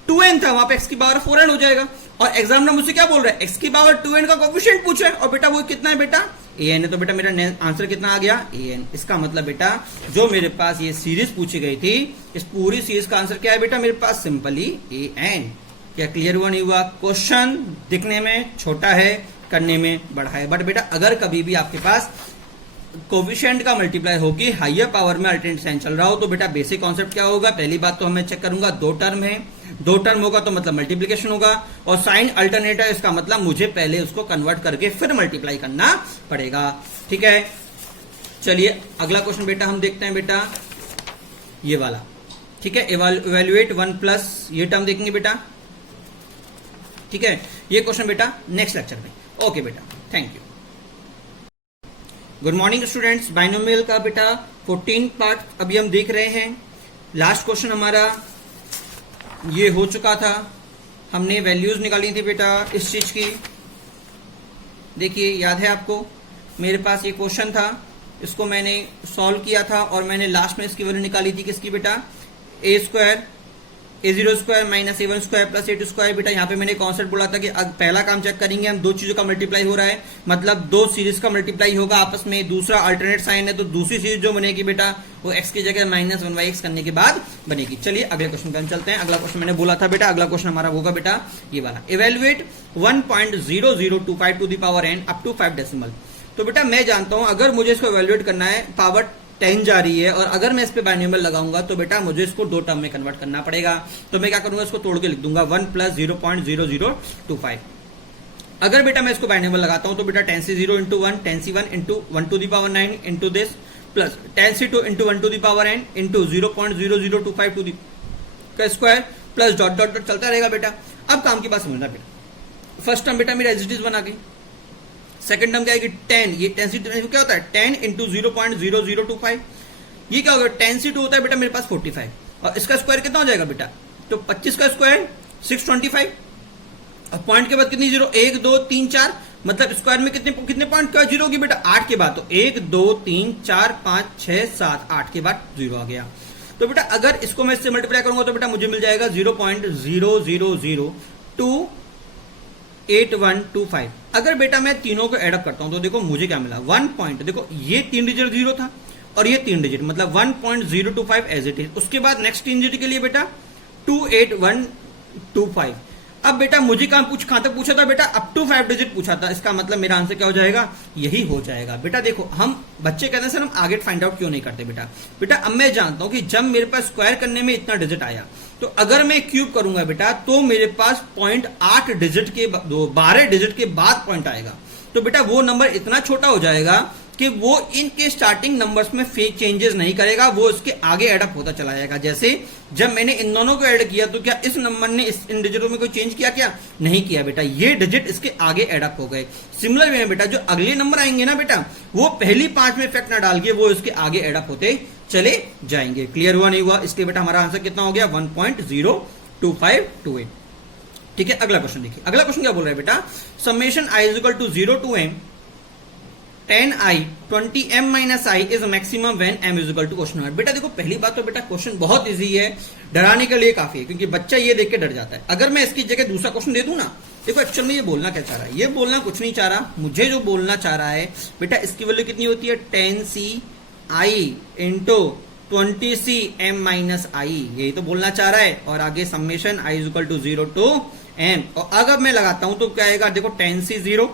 2n था वहां पे x⁴4n हो जाएगा। और एग्जामिनर मुझसे क्या बोल रहा है, x⁴2n का कोफिशिएंट पूछ रहा है, और बेटा वो कितना है बेटा an है, तो बेटा मेरा आंसर कितना आ गया an। इसका मतलब बेटा जो मेरे पास ये सीरीज पूछी गई थी, इस पूरी सीरीज का आंसर क्या है बेटा मेरे पास, सिंपली an। क्या क्लियर हुआ नहीं हुआ? क्वेश्चन दिखने में छोटा है, करने में बड़ा है, बट बेटा अगर कभी भी आपके पास कोफिशिएंट का मल्टीप्लाई होगी हाइयर पावर में अल्टरनेट साइन चल रहा हो तो बेटा बेसिक कॉन्सेप्ट क्या होगा, पहली बात तो हमें चेक करूंगा दो टर्म है, दो टर्म होगा तो मतलब मल्टीप्लीकेशन होगा, और साइन अल्टरनेट है इसका मतलब मुझे पहले उसको कन्वर्ट करके फिर मल्टीप्लाई करना पड़ेगा। ठीक है, चलिए अगला क्वेश्चन बेटा हम देखते हैं बेटा ये वाला। ठीक है, इवेल्युएट 1 प्लस ये टर्म देखेंगे बेटा। ठीक है, ये क्वेश्चन बेटा नेक्स्ट लेक्चर में। ओके बेटा, thank you. Good morning students, binomial का बेटा 14 पार्ट अभी हम देख रहे हैं। लास्ट क्वेश्चन हमारा ये हो चुका था, हमने वैल्यूज निकाली थी बेटा इस चीज की। देखिए याद है आपको, मेरे पास ये क्वेश्चन था, इसको मैंने सॉल्व किया था और मैंने लास्ट में इसकी वैल्यू निकाली थी किसकी बेटा, A square a0 square minus a1 square plus a2 square. बेटा यहाँ पे मैंने कॉन्सेप्ट बोला था कि पहला काम चेक करेंगे हम, दो चीजों का मल्टीप्लाई हो रहा है मतलब दो सीरीज का मल्टीप्लाई होगा आपस में, दूसरा अल्टरनेट साइन है तो दूसरी सीरीज जो बनेगी बेटा वो x की जगह माइनस 1/x करने के बाद बनेगी। चलिए अगले क्वेश्चन पे हम चलते हैं। अगला क्वेश्चन मैंने बोला था बेटा, अगला क्वेश्चन हमारा होगा बेटा ये वाला, evaluate 1.0025 to the power n up to 5 decimal. तो बेटा मैं जानता हूं अगर मुझे इसको इवेल्युएट करना है, पावर 10 जा रही है और अगर मैं इस पे बाइनोमियल लगाऊंगा तो बेटा मुझे इसको दो टर्म में कन्वर्ट करना पड़ेगा। तो मैं क्या करूंगा, इसको तोड़ के लिख दूंगा 1 प्लस 0.0025। अगर बेटा मैं इसको बाइनोमियल लगाता हूं तो बेटा 10c0 into 1, 10c1 into 1 to the power 9 into this plus 10c2 into 1 to the power n into 0.0025 two का square plus dot dot dot चलता रहेगा बेटा। अब काम की बात समझना बेटा, फर्स्ट टर्म बेटा मेरा एज इट इज बना के, सेकंड टर्म क्या है कि 10, ये 10c2 क्या होता है 10 इंटू 0.0025, ये क्या होगा 10c2 होता है बेटा मेरे पास 45 और इसका स्क्वायर कितना हो जाएगा बेटा, तो 25 का स्क्वायर 625 और पॉइंट के बाद कितनी जीरो, 1 2 3 4, मतलब स्क्वायर में कितने पॉइंट का जीरो होगी बेटा 8 के बाद, तो 1 2 3 4 5 6 7 8 के बाद जीरो आ गया। तो बेटा अगर इसको मैं इससे मल्टीप्लाई करूंगा तो बेटा मुझे मिल जाएगा 0.00028125। अगर बेटा मैं तीनों को एडअप करता हूं तो देखो मुझे क्या मिला 1 पॉइंट, देखो ये 3 डिजिट जीरो था और ये 3 डिजिट मतलब 1.025 एज इट इज। उसके बाद नेक्स्ट 3 डिजिट के लिए बेटा 28125। अब बेटा मुझे कहां तक पूछा था बेटा, अप टू 5 डिजिट पूछा था, इसका मतलब मेरा आंसर क्या हो जाएगा, यही हो जाएगा। बेटा देखो हम बच्चे कहते हैं सर हम आगे फाइंड आउट क्यों नहीं करते बेटा, बेटा अब मैं जानता हूं कि जब मेरे पास स्क्वायर करने में इतना डिजिट आया तो अगर मैं क्यूब करूंगा बेटा तो मेरे पास 0.8 डिजिट के 12 डिजिट के बाद पॉइंट आएगा। तो बेटा वो नंबर इतना छोटा हो जाएगा कि वो इनके स्टार्टिंग नंबर्स में फेक चेंजेस नहीं करेगा, वो इसके आगे एडअप होता चला जाएगा। जैसे जब मैंने इन दोनों को ऐड किया तो क्या इस नंबर ने इन डिजिटों में कोई चेंज किया, क्या नहीं किया बेटा, ये डिजिट इसके आगे एडअप हो गए। सिमिलर वे में बेटा जो अगले नंबर आएंगे ना बेटा वो पहली 5 में इफेक्ट ना डाल के वो इसके आगे एडअप होते चले जाएंगे। क्लियर हुआ नहीं हुआ, इसलिए बेटा हमारा आंसर कितना हो गया 1.02528। ठीक है, अगला क्वेश्चन देखिए। अगला क्वेश्चन क्या बोल रहा है बेटा, summation i is equal to 0 to m 10i 20m minus i is maximum when m is equal to question mark. बेटा देखो पहली बात तो बेटा क्वेश्चन बहुत इजी है, डराने के लिए काफी है क्योंकि बच्चा ये देख के डर जाता है। अगर मैं इसकी जगह दूसरा क्वेश्चन दे दूं ना, देखो एक्चुअल में ये बोलना क्या चाह रहा है, ये बोलना कुछ नहीं चाह रहा, मुझे जो बोलना चाह रहा है बेटा इसकी वैल्यू कितनी होती है 10ci इंटू 20cm माइनस आई, यही तो बोलना चाह रहा है। और आगे summation i is equal to 0 to m, और अगर मैं लगाता हूं तो क्या आएगा, देखो 10c0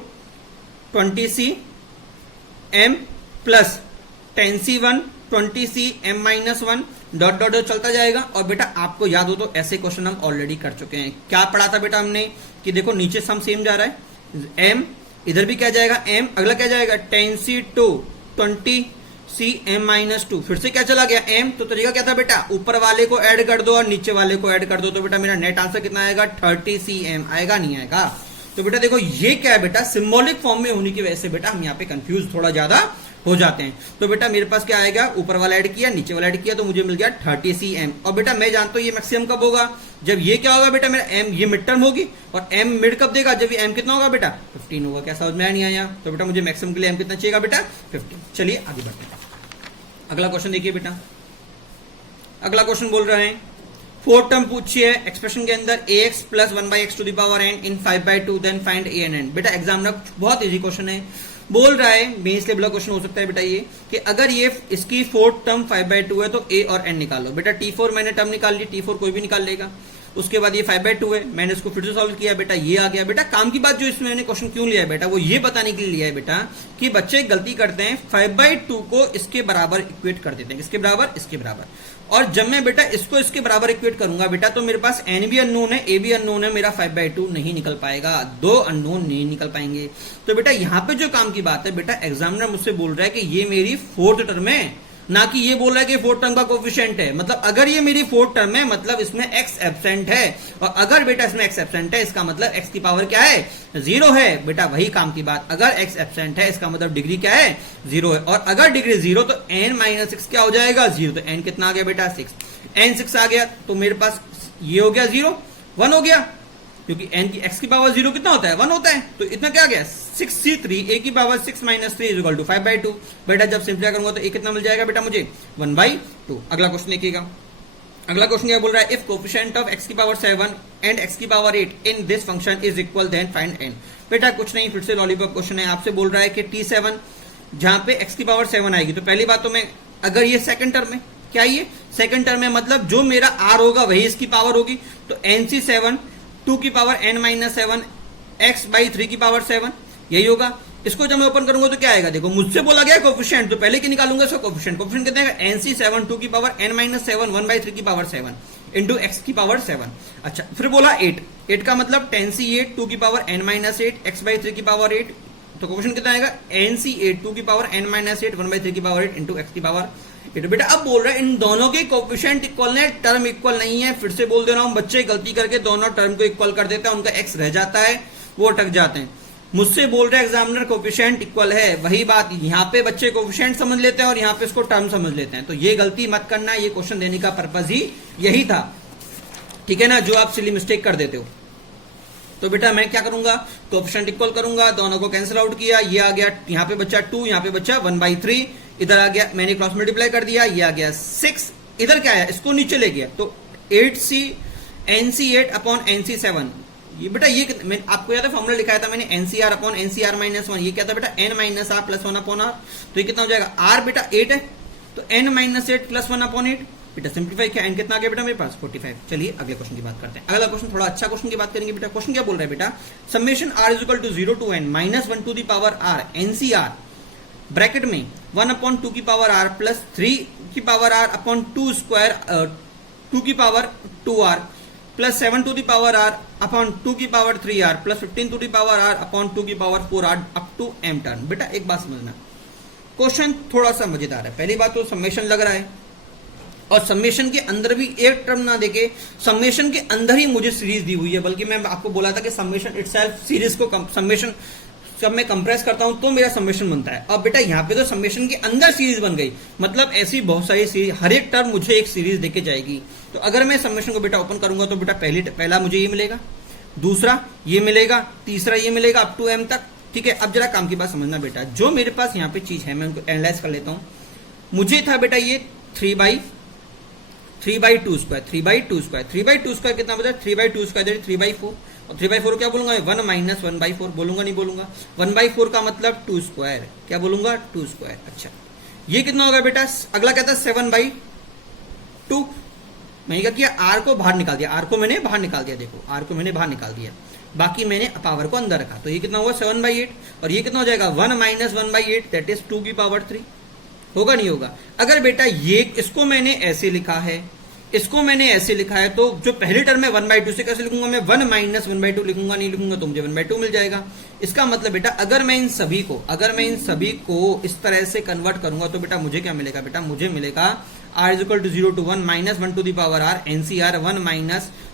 20cm plus 10c1 20cm minus 1 dot dot चलता जाएगा। और बेटा आपको याद हो तो ऐसे क्वेश्चन हम ऑलरेडी कर चुके हैं। क्या पढ़ा था बेटा हमने कि देखो नीचे सम सेम जा रहा है, m इधर भी क्या जाएगा m, अगला क्या जाएगा 10c2 20cm माइनस 2, फिर से क्या चला गया m। तो तरीका क्या था बेटा, ऊपर वाले को ऐड कर दो और नीचे वाले को ऐड कर दो, तो बेटा मेरा नेट आंसर कितना आएगा 30cm आएगा, नहीं आएगा। तो बेटा देखो ये क्या है बेटा, सिंबॉलिक फॉर्म में होने की वजह से बेटा हम यहाँ पे कंफ्यूज थोड़ा ज्यादा हो जाते हैं। तो बेटा मेरे पास क्या आएगा, ऊपर वाला ऐड किया नीचे वाला ऐड किया तो मुझे मिल गया 30cm। और बेटा मैं जानता हूं ये मैक्सिमम कब होगा, जब ये क्या होगा बेटा मेरा m, ये मिड टर्म होगी, और m मिड कब देगा, जब ये m कितना होगा बेटा 15 होगा। क्या समझ में नहीं आया, तो बेटा मुझे मैक्सिमम के लिए m कितना चाहिएगा बेटा 15। चलिए आगे बढ़ते हैं। अगला क्वेश्चन देखिए बेटा, अगला क्वेश्चन बोल रहे हैं 4 टर्म पूछी है एक्सप्रेशन के अंदर ax plus 1/x to the power n in 5/2 then find a and n। बेटा एग्जाम में बहुत इजी क्वेश्चन है, बोल रहा है मेंस लेवल क्वेश्चन हो सकता है बेटा ये कि अगर ये इसकी 4th टर्म 5/2 है तो a और n निकालो। बेटा t4 मैंने टर्म निकाल ली, t4 कोई भी निकाल लेगा। उसके बाद ये 5/2 है, मैंने इसको फिर से सॉल्व किया बेटा, ये आ गया बेटा। काम की बात जो इसमें मैंने क्वेश्चन क्यों लिया है बेटा, वो ये बताने के लिए लिया है बेटा कि बच्चे गलती करते हैं 5/2 को इसके बराबर इक्वेट कर देते हैं, किसके बराबर, इसके बराबर। और जब मैं बेटा इसको इसके बराबर इक्वेट करूंगा बेटा, तो मेरे पास n भी अननोन है, a भी अननोन है, मेरा 5/2 नहीं निकल पाएगा, 2 अननोन नहीं निकल पाएंगे। तो बेटा यहां पे जो काम की बात है बेटा, एग्जामिनर मुझसे बोल रहा है कि ये मेरी 4th टर्म है, ना कि ये बोल रहा है कि 4th टर्म का कोफिशिएंट है। मतलब अगर ये मेरी 4th टर्म है मतलब इसमें x एब्सेंट है, और अगर बेटा इसमें x एब्सेंट है इसका मतलब x की पावर क्या है, 0 है बेटा। वही काम की बात, अगर x एब्सेंट है इसका मतलब डिग्री क्या है, 0 है। और अगर डिग्री 0 तो n - 6 क्या हो जाएगा, 0। तो n कितना आ गया बेटा, 6। n 6 आ गया तो मेरे पास ये हो गया 0, 1 हो गया, क्योंकि n की x की पावर 0 कितना होता है, 1 होता है। तो इतना क्या आ गया, 6c3, a की पावर 6 - 3 = 5/2। बेटा जब सिंपलीफाई करूंगा तो a कितना मिल जाएगा बेटा मुझे, 1/2। अगला क्वेश्चन देखिएगा, अगला क्वेश्चन क्या बोल रहा है, इफ कोफिशिएंट ऑफ x की पावर 7 एंड x की power 8 in this function is equal then find n। बेटा कुछ नहीं, फिर से लॉलीपॉप क्वेश्चन है, आपसे बोल रहा है कि t7 जहां पे x की पावर 7 आएगी, तो पहली बात तो मैं, अगर ये सेकंड टर्म है, क्या ये सेकंड टर्म है, मतलब जो मेरा r होगा वही इसकी पावर होगी। तो nc7 2 की पावर n - 7 x/3 की पावर 7, यही होगा। इसको जब मैं ओपन करूंगा तो क्या आएगा, देखो मुझसे बोला गया कोफिशिएंट, तो पहले की निकालूंगा इसका कोफिशिएंट। कोफिशिएंट कितना है, nc7 2 की पावर n - 7 1/3 की पावर 7 इंटू x की पावर 7। अच्छा फिर बोला 8 का मतलब 10c8 2 की पावर n - 8 x/3 की पावर 8। तो कोफिशिएंट कितना आएगा, nc8 2 की पावर n - 8 1/3 की पावर 8 इंटू x की पावर 8। बेटा अब बोल रहा है इन दोनों के कोफिशिएंट इक्वल है, टर्म इक्वल नहीं है। फिर से बोल दे रहा हूं, बच्चे गलती करके दोनों टर्म को इक्वल कर देते हैं, उनका x रह जाता है, वो अटक जाते हैं। मुझसे बोल रहे एग्जामिनर कोफिशिएंट इक्वल है, वही बात यहाँ पे बच्चे कोफिशिएंट समझ लेते हैं और यहाँ पे इसको टर्म समझ लेते हैं। तो ये गलती मत करना, ये क्वेश्चन देने का पर्पज ही यही था, ठीक है ना, जो आप सिली मिस्टेक कर देते हो। तो बेटा मैं क्या करूंगा, कोफिशिएंट इक्वल करूंगा, दोनों को कैंसिल आउट किया, ये आ गया, यहाँ पे बच्चा 2, यहाँ पे बच्चा 1/3, इधर आ गया, मैंने क्रॉस मल्टीप्लाई कर दिया, ये आ गया 6, इधर क्या आया, इसको नीचे ले गया, तो 8c nc8 अपॉन nc7। ये बेटा ये मैं आपको याद है फॉर्मूला लिखाया था मैंने, NCR अपॉन NCR - 1, ये क्या था बेटा, n - r + 1 अपॉन r। तो ये कितना हो जाएगा, r बेटा 8 है, तो n - 8 + 1 अपॉन 8। बेटा सिंप्लीफाई किया, n कितना आ गया बेटा मेरे पास, 45। चलिए अगले क्वेश्चन की बात करते हैं। अगला क्वेश्चन थोड़ा अच्छा क्वेश्चन की बात करेंगे बेटा। क्वेश्चन क्या बोल रहा है बेटा, summation r = 0 to n - 1 to the power r NCR bracket में 1/2 की पावर r प्लस 3 की पावर r अपॉन 2 स्क्वायर 2 की power 2r plus 7 to the power r upon 2 की power 3r plus 15 to the power r upon 2 की power 4r up to m term. बेटा एक बात समझना, क्वेश्चन थोड़ा सा मजेदार है। पहली बात तो समेशन लग रहा है, और समेशन के अंदर भी एक टर्म ना देके समेशन के अंदर ही मुझे सीरीज दी हुई है, बल्कि मैं आपको बोला था कि समेशन इटसेल्फ सीरीज को समेशन जब मैं कंप्रेस करता हूं तो मेरा समेशन बनता है। अब बेटा यहाँ पे तो समेशन के अंदर सीरीज बन गई, मतलब ऐसी बहुत सारी सीरीज, हर एक टर्म मुझे एक सीरीज देके जाएगी। तो अगर मैं समेशन को बेटा ओपन करूंगा तो बेटा पहला मुझे ये मिलेगा, दूसरा ये मिलेगा, तीसरा ये मिलेगा अप टू m तक, ठीक है। अब जरा काम की बात समझना बेटा, जो मेरे पास यहाँ पे चीज है मैं उनको एनालाइज कर लेता हूँ। मुझे था बेटा ये 3/2 स्क्वायर कितना बचा, 3/2 स्क्वायर 3/4, और 3/4 क्या बोलूंगा, 1 - 1/4 बोलूंगा, नहीं बोलूंगा। 1/4 का मतलब 2 स्क्वायर, क्या बोलूंगा, 2 स्क्वायर। अच्छा ये कितना होगा बेटा, अगला क्या था 7/2। मैंने क्या किया, r को बाहर निकाल दिया, r को मैंने बाहर निकाल दिया, देखो r को मैंने बाहर निकाल दिया, बाकी मैंने पावर को अंदर रखा। तो ये कितना हुआ 7/8, और ये कितना हो जाएगा 1 - 1/8 दैट इज 2 की पावर 3। होगा नहीं होगा। अगर बेटा ये इसको मैंने ऐसे लिखा है, इसको मैंने ऐसे लिखा है, तो जो पहली टर्म है 1/2 से कैसे लिखूंगा मैं, 1 - 1/2 लिखूंगा, नहीं लिखूंगा तो मुझे 1/2 मिल जाएगा। इसका मतलब बेटा अगर मैं इन सभी को इस तरह से कन्वर्ट करूंगा तो बेटा मुझे क्या मिलेगा, बेटा मुझे मिलेगा r = 0 to 1 - 1 to the power r NCR 1 -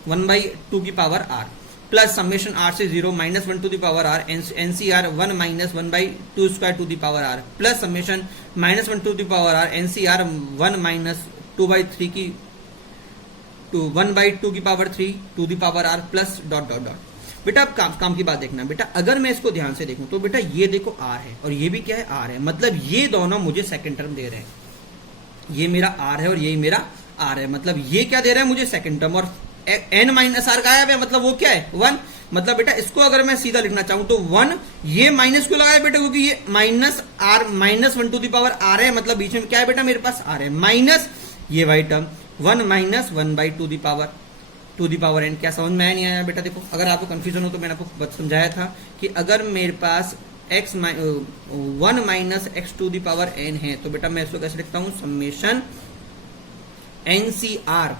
1/2 की power r plus summation r से 0 - 1 to the power r NCR 1 - 1/2 square to the power r plus summation -1 to the power r NCR 1 - 2/3 की 1/2 की power 3 to the power r plus dot dot dot. बेटा अब काम की बात देखना बेटा, अगर मैं इसको ध्यान से देखूं तो बेटा ये देखो r है और ये भी क्या है, r है, मतलब ये दोनों मुझे सेकंड टर्म दे रहे हैं। ये मेरा r है और ये मेरा r है, मतलब ये क्या दे रहा है मुझे, सेकंड टर्म। और n - r गायब है, मतलब वो क्या है 1। मतलब बेटा इसको अगर मैं सीधा लिखना चाहूं तो 1, ये माइनस क्यों लगाया बेटा, क्योंकि ये -1 टू दी पावर r है, मतलब बीच में क्या है बेटा मेरे पास r है, माइनस ये Y term 1 - 1/2 the power to the power N. क्या समझ में आया नहीं आया बेटा? देखो अगर आपको कंफ्यूजन हो तो मैंने आपको समझाया था कि अगर मेरे पास x 1 minus X to the power n है तो बेटा मैं इसको कैसे लिखता हूं, summation NCR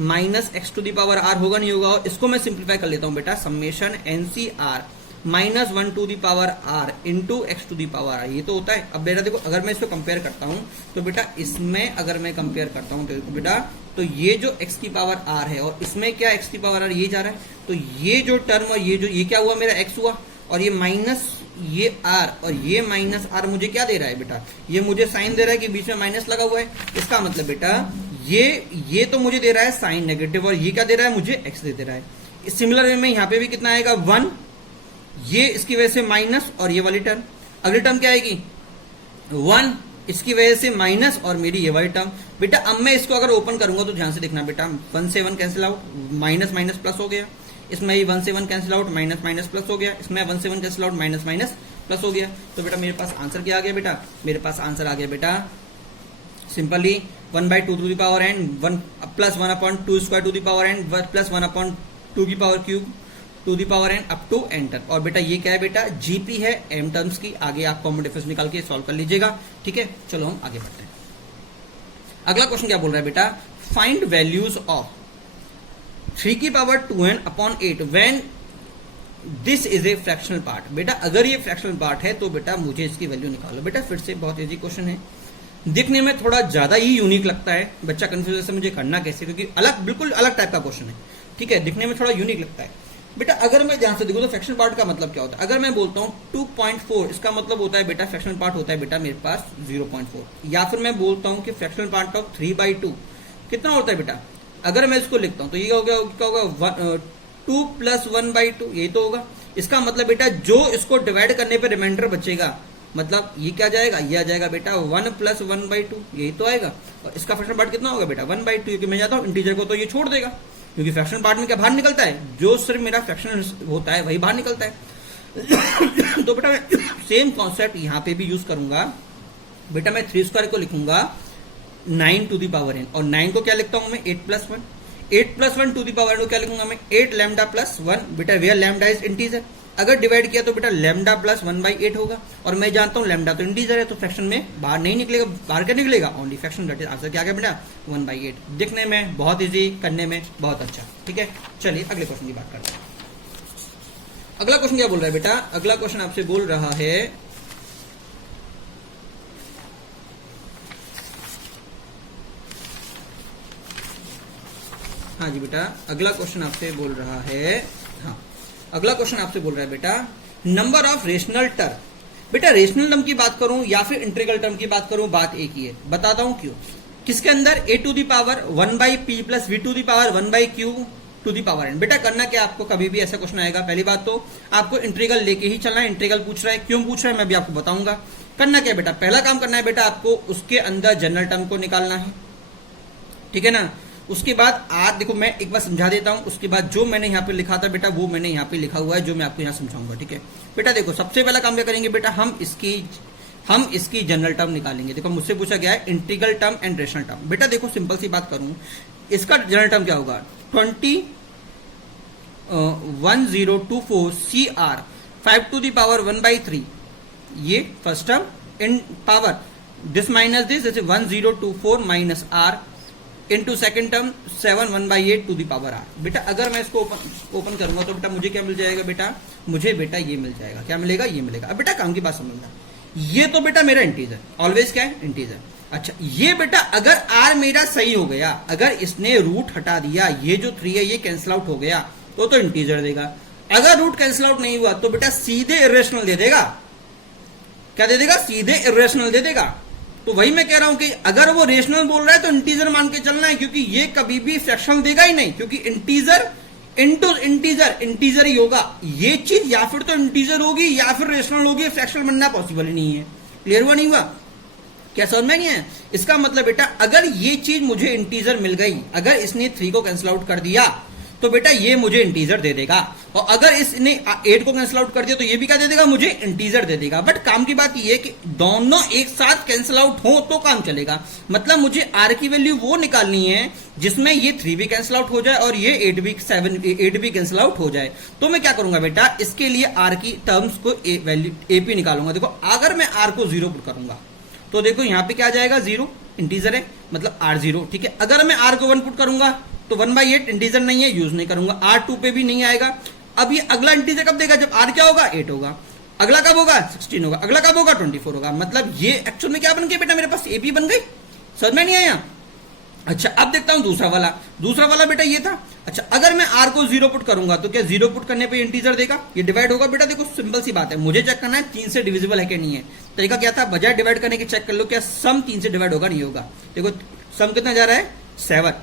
minus X to the power r होगा नहीं होगा, और इसको मैं सिंप्लीफाई कर लेता हूं बेटा, summation NCR minus 1 to the power r into X to the power r, ये तो होता है। अब बेटा देखो अगर मैं इसको कंपेयर करता हूं तो बेटा इसमें अगर मैं कंपेयर करता हूं तो देखो बेटा, तो ये जो x की पावर r है और इसमें क्या x की पावर r ये जा रहा है, तो ये जो टर्म और ये क्या हुआ मेरा x हुआ, और ये माइनस ये r और ये माइनस r मुझे क्या दे रहा है बेटा, ये मुझे साइन दे रहा है कि बीच में माइनस लगा हुआ है। इसका मतलब बेटा ये तो मुझे दे रहा है साइन नेगेटिव, और ये क्या दे रहा है मुझे x दे रहा है। सिमिलर वे में यहाँ पे भी कितना आएगा 1, ये इसकी वजह से माइनस और ये वाली टर्म, अगली टर्म क्या आएगी 1, इसकी वजह से माइनस और मेरी ये वाली टर्म। बेटा अब मैं इसको अगर ओपन करूंगा तो ध्यान से देखना बेटा, 1 से 1 cancel out, minus minus plus हो गया, इसमें ये 1 से 1 cancel out, minus minus plus हो गया, इसमें 1 से 1 cancel out, minus minus plus हो गया। तो बेटा मेरे पास आंसर क्या आ गया बेटा, मेरे पास आंसर आ गया बेटा simply 1/2 to the power n 1 plus 1/2 square to the power n plus 1/2 की power cube to the power n up to n तक। और बेटा ये क्या है बेटा, जीपी है m टर्म्स की, आगे आप कॉमन डिफरेंस निकाल के सॉल्व कर लीजिएगा। ठीक है, चलो हम आगे बढ़ते हैं। अगला क्वेश्चन क्या बोल रहा है बेटा, फाइंड वैल्यूज ऑफ 3 की power 2n upon 8 when this is a fractional part. बेटा अगर ये फ्रैक्शनल पार्ट है तो बेटा मुझे इसकी वैल्यू निकालो। बेटा फिर से बहुत इजी क्वेश्चन है, दिखने में थोड़ा ज्यादा ही यूनिक लगता है, बच्चा कंफ्यूज से मुझे करना कैसे, क्योंकि बिल्कुल अलग टाइप का क्वेश्चन है। ठीक है, दिखने में थोड़ा यूनिक लगता है। बेटा अगर मैं ध्यान से देखूं तो फ्रैक्शनल पार्ट का मतलब क्या होता है, अगर मैं बोलता हूं 2.4, इसका मतलब होता है बेटा फ्रैक्शनल पार्ट होता है बेटा मेरे पास 0.4, या फिर मैं बोलता हूं कि फ्रैक्शनल पार्ट ऑफ 3/2 कितना होता है बेटा, अगर मैं इसको लिखता हूं तो ये क्या होगा 2 प्लस 1/2, यही तो होगा। इसका मतलब बेटा जो इसको डिवाइड करने पर रिमाइंडर बचेगा, मतलब ये क्या जाएगा, ये आ जाएगा बेटा 1 प्लस 1/2, यही तो आएगा। और इसका फ्रैक्शनल पार्ट कितना होगा बेटा 1/2, क्योंकि मैं जाता हूं इंटीजर को तो ये छोड़ देगा, क्योंकि फ्रैक्शनल पार्ट में क्या बाहर निकलता है, जो सिर्फ मेरा फ्रैक्शन होता है वही बाहर निकलता है। तो बेटा मैं सेम कॉन्सेप्ट यहां पे भी यूज करूंगा। बेटा मैं 3 स्क्वायर को लिखूंगा 9 टू दी पावर n, और 9 को क्या लिखता हूं मैं 8 plus 1, 8 plus 1 to the power n को क्या लिखूंगा मैं 8 लैम्डा प्लस 1। बेटा वेयर लैम्डा इज इंटीजर, अगर डिवाइड किया तो बेटा लैम्डा प्लस 1/8 होगा, और मैं जानता हूं लैम्डा तो इंटीजर है तो फ्रैक्शन में बाहर नहीं निकलेगा, बाहर क्या निकलेगा only fraction. That is answer क्या आ गया बेटा 1/8। दिखने में बहुत इजी, करने में बहुत अच्छा। ठीक है, चलिए अगले क्वेश्चन की बात करते हैं। अगला क्वेश्चन क्या बोल रहा है बेटा, अगला क्वेश्चन आपसे बोल रहा है हाँ जी बेटा, अगला क्वेश्चन आपसे बोल रहा है, हाँ अगला क्वेश्चन आपसे बोल रहा है बेटा नंबर ऑफ रेशनल टर्म। बेटा रेशनल टर्म की बात करूं या फिर इंटीग्रल टर्म की बात करूं, बात एक ही है, बताता हूं क्यों। किसके अंदर a to the power 1/p plus v to the power 1/q to the power n। बेटा करना क्या, आपको कभी भी ऐसा क्वेश्चन आएगा, पहली बात तो आपको इंटीग्रल लेके ही चलना है। इंटीग्रल पूछ रहा है, क्यों पूछ रहा है मैं भी आपको बताऊंगा। करना क्या बेटा, पहला काम करना है बेटा आपको उसके अंदर जनरल टर्म को निकालना है, ठीक है ना। उसके बाद आज देखो मैं एक बार समझा देता हूं, उसके बाद जो मैंने यहाँ पे लिखा था बेटा वो मैंने यहाँ पे लिखा हुआ है, जो मैं आपको यहाँ समझाऊंगा। ठीक है बेटा, देखो सबसे पहला काम क्या करेंगे बेटा, हम इसकी जनरल टर्म निकालेंगे। देखो मुझसे पूछा गया है integral term and rational term. बेटा देखो सिंपल सी बात करूं, इसका जनरल टर्म क्या होगा 1024 CR 5 टू दी पावर 1/3, ये first term in power this minus this 1024 minus R into second term 7 1/8 to the power r। बेटा अगर मैं इसको ओपन करूंगा तो बेटा मुझे क्या मिल जाएगा बेटा, मुझे बेटा ये मिल जाएगा, क्या मिलेगा, ये मिलेगा। अब बेटा काम की बात समझना, ये तो बेटा मेरा इंटीजर, ऑलवेज क्या है इंटीजर। अच्छा ये बेटा अगर r मेरा सही हो गया, अगर इसने रूट हटा दिया, ये जो 3 है ये कैंसिल आउट हो गया तो इंटीजर देगा। अगर रूट कैंसिल आउट नहीं हुआ तो बेटा सीधे इरेशनल दे देगा। क्या दे देगा, सीधे इरेशनल दे देगा। तो वही मैं कह रहा हूं कि अगर वो रेशनल बोल रहा है तो इंटीजर मान के चलना है, क्योंकि ये कभी भी फ्रैक्शनल देगा ही नहीं, क्योंकि इंटीजर इंटू इंटीजर ही होगा। ये चीज या फिर तो इंटीजर होगी या फिर रेशनल होगी, फ्रैक्शनल बनना पॉसिबल ही नहीं है। क्लियर हुआ नहीं हुआ, क्या समझ में नहीं है। इसका मतलब बेटा अगर ये चीज मुझे इंटीजर मिल गई, अगर इसने 3 को कैंसिल आउट कर दिया तो बेटा ये मुझे इंटीजर दे देगा। और अगर इसने 8 को कैंसिल आउट कर दिया तो ये भी क्या दे देगा मुझे, इंटीजर दे देगा। बट काम की बात ये है कि दोनों एक साथ कैंसिल आउट हो तो काम चलेगा। मतलब मुझे आर की वैल्यू वो निकालनी है जिसमें ये 3 भी कैंसिल आउट हो जाए और ये 8 भी कैंसिल आउट हो जाए। तो मैं क्या करूंगा बेटा, इसके लिए आर की टर्म्स को वैल्यू एपी निकालूंगा। देखो अगर मैं आर को 0 पुट करूंगा तो देखो यहां पे क्या आ जाएगा, 0 इंटीजर है मतलब R0, ठीक है। अगर मैं R को 1 पुट करूंगा तो 1/8 इंटीजर नहीं है, यूज नहीं करूंगा। R2 पे भी नहीं आएगा। अब ये अगला इंटीजर कब देगा, जब R क्या होगा, 8 होगा। अगला कब होगा, 16 होगा। अगला कब होगा, 24 होगा। मतलब ये एक्चुअल में क्या बन गया बेटा, मेरे पास AP बन गई। समझ में नहीं आया। अच्छा अब देखता हूं दूसरा वाला बेटा ये था। अच्छा अगर मैं R को 0 पुट करूंगा तो क्या 0 पुट करने पे इंटीजर देगा, ये डिवाइड होगा। बेटा देखो सिंपल सी बात है, मुझे चेक करना है 3 से डिविजिबल है कि नहीं है। तरीका क्या था, बजाय डिवाइड करने के चेक कर लो क्या सम 3 से डिवाइड होगा नहीं होगा। देखो सम कितना जा रहा है, 7,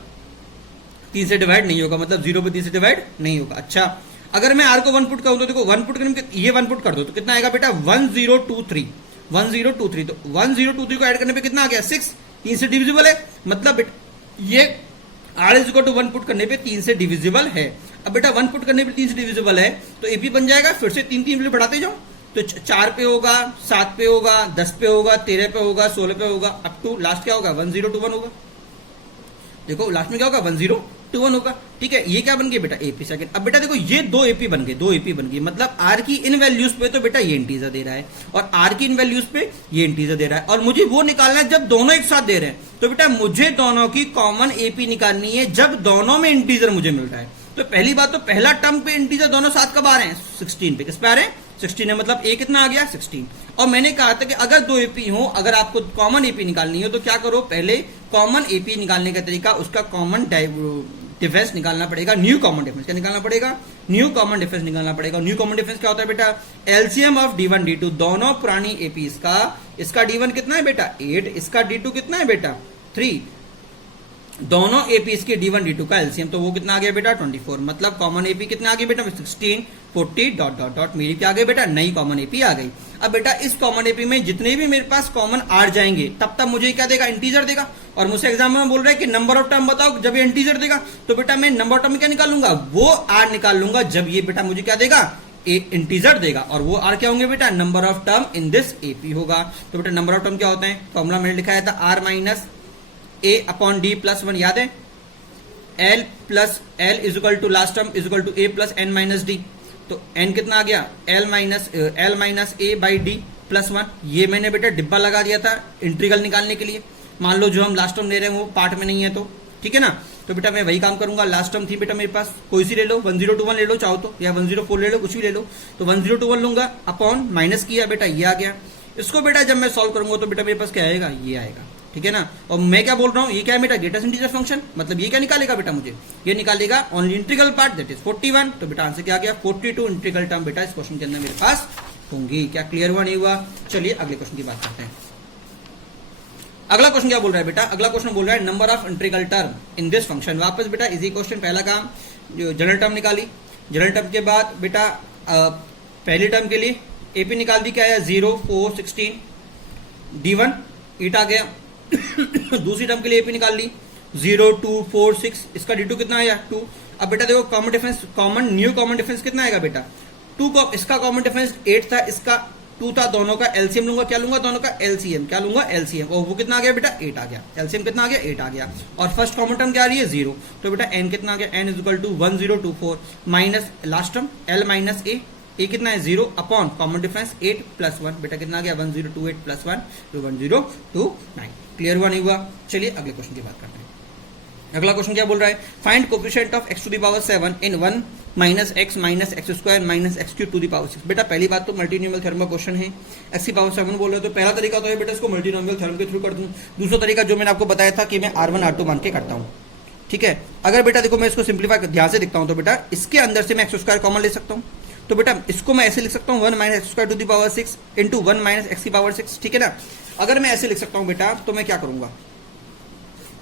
3 से डिवाइड नहीं होगा, मतलब 0 पे 3 से डिवाइड नहीं होगा। अच्छा अगर मैं R को 1 पुट करूं तो देखो 1 पुट करने ये 1 पुट कर दो तो कितना आएगा बेटा, 1023 तो 1023 को ऐड करने पे कितना आ गया, 6, 3 से डिविजिबल है। मतलब ये R is equal to 1 put करने पे 3 से डिविजिबल है। अब बेटा 1 पुट करने पे 3 से डिविजिबल है तो एपी बन जाएगा। फिर से 3 वैल्यू बढ़ाते जाओ तो 4 पे होगा, 7 पे होगा, 10 पे होगा, 13 पे होगा, 16 पे होगा, अप टू लास्ट क्या होगा, 1021 होगा। देखो लास्ट में क्या होगा, 1021 होगा। ठीक है, ये क्या बन गया बेटा, एपी सेकंड। अब बेटा देखो ये 2 एपी बन गए, मतलब आर की इन वैल्यूज पे तो बेटा ये इंटीजर दे रहा है और आर की इन वैल्यूज पे ये इंटीजर दे रहा है। और मुझे वो निकालना है जब दोनों एक साथ दे रहे हैं। तो बेटा मुझे दोनों की कॉमन एपी निकालनी है जब दोनों में इंटीजर मुझे मिल रहा है। तो पहली बात तो पहला टर्म पे इंटीजर दोनों साथ कब आ रहे हैं, 16 पे। किस पे आ रहे हैं, 16 है, मतलब ए कितना आ गया, 16। और मैंने कहा था कि अगर 2 एपी हो, अगर आपको कॉमन एपी निकालनी हो तो क्या करो, पहले कॉमन एपी निकालने का तरीका, उसका कॉमन डिफरेंस निकालना पड़ेगा, न्यू कॉमन डिफरेंस। क्या निकालना पड़ेगा, न्यू कॉमन डिफरेंस निकालना पड़ेगा। न्यू कॉमन डिफरेंस क्या होता है बेटा, एलसीएम ऑफ D1 D2, दोनों पुरानी एपी इसका D1 कितना है बेटा 8, इसका D2 कितना है बेटा 3, दोनों एपी इसके D1 D2 का एलसीएम, तो वो कितना आ गया बेटा 24। मतलब कॉमन एपी कितना आ गया बेटा 16, 40 डॉट डॉट डॉट, मेरी क्या आ गई बेटा, नई कॉमन एपी आ गई। अब बेटा इस कॉमन एपी में जितने भी मेरे पास कॉमन आर जाएंगे तब तक मुझे क्या देगा, इंटीजर देगा। और मुझसे एग्जाम में बोल रहा है कि नंबर ऑफ टर्म बताओ जब ये इंटीजर देगा, तो बेटा मैं नंबर ऑफ टर्म क्या निकालूंगा, वो आर निकाल लूंगा जब ये बेटा मुझे क्या देगा, इंटीजर देगा। और वो आर क्या होंगे बेटा, number of term in this AP होगा। तो बेटा नंबर ऑफ टर्म क्या होता है, फॉर्मूला मैंने लिखाया था R minus A upon D plus 1, याद है, L plus L is equal to last term is equal to A plus N minus D. तो एन कितना आ गया, L minus A by D plus 1। ये मैंने बेटा डिब्बा लगा दिया था इंटीग्रल निकालने के लिए। मान लो जो हम लास्ट टर्म ले रहे हैं वो पार्ट में नहीं है तो ठीक है ना, तो बेटा मैं वही काम करूंगा। लास्ट टर्म थी बेटा मेरे पास, कोई सी ले लो, 1021 ले लो चाहो तो, या 104 ले लो, कुछ भी ले लो। तो 1021 लूंगा, अपॉन माइनस किया बेटा ये आ गया। इसको बेटा जब मैं सॉल्व करूंगा तो बेटा मेरे पास क्या आएगा, ये आएगा। ठीक है ना, और मैं क्या बोल रहा हूं, ये क्या है बेटा, ग्रेटेस्ट इंटीजर फंक्शन, मतलब ये क्या निकालेगा बेटा मुझे, ये निकालेगा only integral part, that is 41। तो बेटा आंसर क्या आ गया, 42 इंटीग्रल टर्म बेटा इस क्वेश्चन के अंदर मेरे पास होंगी। क्या क्लियर हुआ नहीं हुआ, चलिए अगले क्वेश्चन की बात करते हैं। अगला क्वेश्चन क्या बोल रहा है बेटा, अगला क्वेश्चन बोल रहा है number of integral term in this function. वापस बेटा इजी क्वेश्चन, पहला काम जो जनरल टर्म निकाली, जनरल टर्म के बाद बेटा पहली टर्म के लिए एपी निकाल दी, क्या है 0, 4, 16, D1 8 आ गया। दूसरी टर्म के लिए एपी निकाल ली 0, 2, 4, 6, इसका D2 कितना आया 2। अब बेटा देखो common difference, common new common difference कितना आएगा बेटा 2 को, इसका कॉमन डिफरेंस 8 था, इसका 2 था, दोनों का एलसीएम लूंगा, क्या लूंगा, दोनों का एलसीएम, क्या लूंगा एलसीएम, और वो कितना आ गया बेटा 8 आ गया। एलसीएम कितना आ गया 8 आ गया। और फर्स्ट कॉमन टर्म क्या आ रही है 0, तो बेटा एन कितना आ गया, N is equal to 1024 minus last term L minus A कितना है 0 अपॉन कॉमन डिफरेंस 8 प्लस 1, बेटा कितना आ गया 1028 प्लस 1 तो 1029। क्लियर हुआ नहीं हुआ, चलिए अगले क्वेश्चन की बात करते हैं। अगला क्वेश्चन क्या बोल रहा है, find coefficient of x to the power 7 in 1 minus x minus X square minus X cube to the power 6। बेटा पहली बात तो मल्टीनोमियल थ्योरम का क्वेश्चन है, x की पावर 7 बोल रहे हो, तो पहला तरीका तो है बेटा इसको मल्टीनोमियल थ्योरम के थ्रू कर दूं। दूसरा तरीका जो मैंने आपको बताया था कि मैं R1 R2 मान के करता हूं। ठीक है, अगर बेटा देखो मैं इसको सिंप्लीफाई ध्यान से दिखता हूं तो बेटा इसके अंदर से मैं एक्स स्क्वायर कॉमन ले सकता हूं। तो बेटा इसको मैं ऐसे लिख सकता हूं 1 minus X square to the power 6 into 1 minus X की पावर 6। ठीक है ना, अगर मैं ऐसे लिख सकता हूं बेटा तो मैं क्या करूंगा,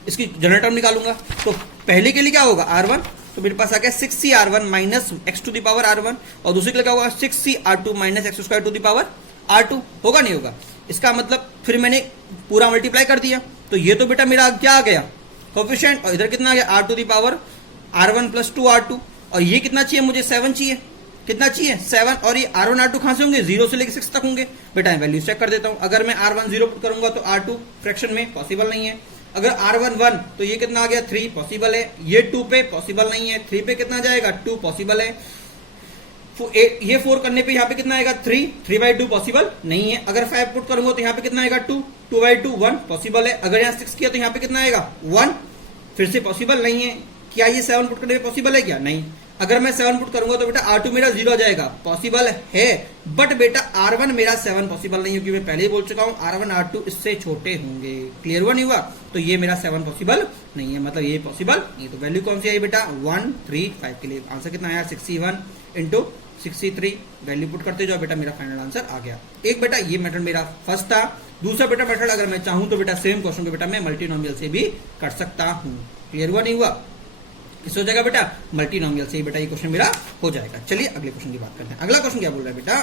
इसकी जनरल टर्म निकालूंगा। तो पहले के लिए क्या होगा R1, तो मेरे पास आ गया 6CR1 minus X to the power R1, और दूसरे के लिए क्या होगा 6CR2 minus X square to the power R2। होगा नहीं होगा, इसका मतलब फिर मैंने पूरा मल्टीप्लाई कर दिया, तो ये तो बेटा मेरा क्या आ गया कोएफिशिएंट, और इधर कितना आ गया R to the power R1 plus 2R2, और ये कितना चाहिए मुझे 7 चाहिए। कितना चाहिए 7, और ये R1 R2 कहां से होंगे 0 से लेकर 6 तक होंगे। बेटा वैल्यू चेक कर देता हूं, अगर मैं R1 0 पुट करूंगा तो R2 फ्रैक्शन में पॉसिबल नहीं है। अगर R1 1 तो ये कितना आ गया 3 पॉसिबल है। ये 2 पे पॉसिबल नहीं है। 3 पे कितना जाएगा 2 पॉसिबल है। ये 4 करने पे यहाँ पे कितना आएगा 3/2 पॉसिबल नहीं है। अगर 5 पुट करूंगा तो यहाँ पे कितना आएगा 2/2 1 पॉसिबल है। अगर यहाँ 6 किया तो यहाँ पे कितना आएगा 1, फिर से पॉसिबल नहीं है। क्या ये 7 पुट करने पे पॉसिबल है क्या? नहीं। अगर मैं 7 पुट करूंगा तो बेटा R2 मेरा 0 आ जाएगा, पॉसिबल है। बट बेटा R1 मेरा 7 पॉसिबल नहीं है, क्योंकि मैं पहले ही बोल चुका हूं R1 R2 इससे छोटे होंगे। क्लियर हुआ नहीं हुआ? तो ये मेरा 7 पॉसिबल नहीं है, मतलब ये पॉसिबल नहीं। तो वैल्यू कौन सी आई बेटा 1 3 5 के लिए आंसर कितना आया 61 इंटू 63। वैल्यू पुट करते जाओ बेटा, मेरा फाइनल आंसर आ गया। एक बेटा ये मेथड मेरा फर्स्ट था। दूसरा बेटा मेथड अगर मैं चाहूं तो बेटा सेम क्वेश्चन को बेटा मैं मल्टीनोमियल से भी कर सकता हूं। क्लियर हुआ नहीं हुआ? इस हो जाएगा बेटा मल्टीनोमियल से ही बेटा ये क्वेश्चन मेरा हो जाएगा। चलिए अगले क्वेश्चन की बात करते हैं। अगला क्वेश्चन क्या बोल रहा है बेटा?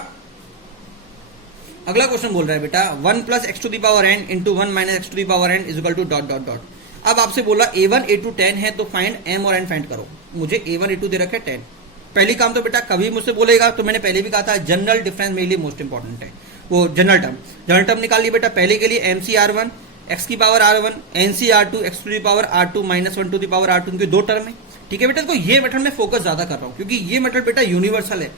अगला क्वेश्चन बोल रहा है बेटा 1 + x⁴n into 1 - x⁴n is equal to dot dot dot. अब आपसे बोला A1 A2 10 है तो फाइंड m और n फाइंड करो। मुझे A1 A2 दे रखा है 10। पहली काम तो बेटा कभी मुझसे बोलेगा तो मैंने पहले भी कहा था जनरल डिफरेंस मेरे लिए मोस्ट इंपॉर्टेंट है। वो जनरल टर्म निकाल लिया बेटा। पहले के लिए MC_R1 x⁴R1 NC_R2 x⁴R2 -1 to the power R2 इनके दो टर्म है। ठीक है बेटा, तो ये मेथड में फोकस ज्यादा कर रहा हूं क्योंकि ये मेथड बेटा यूनिवर्सल है।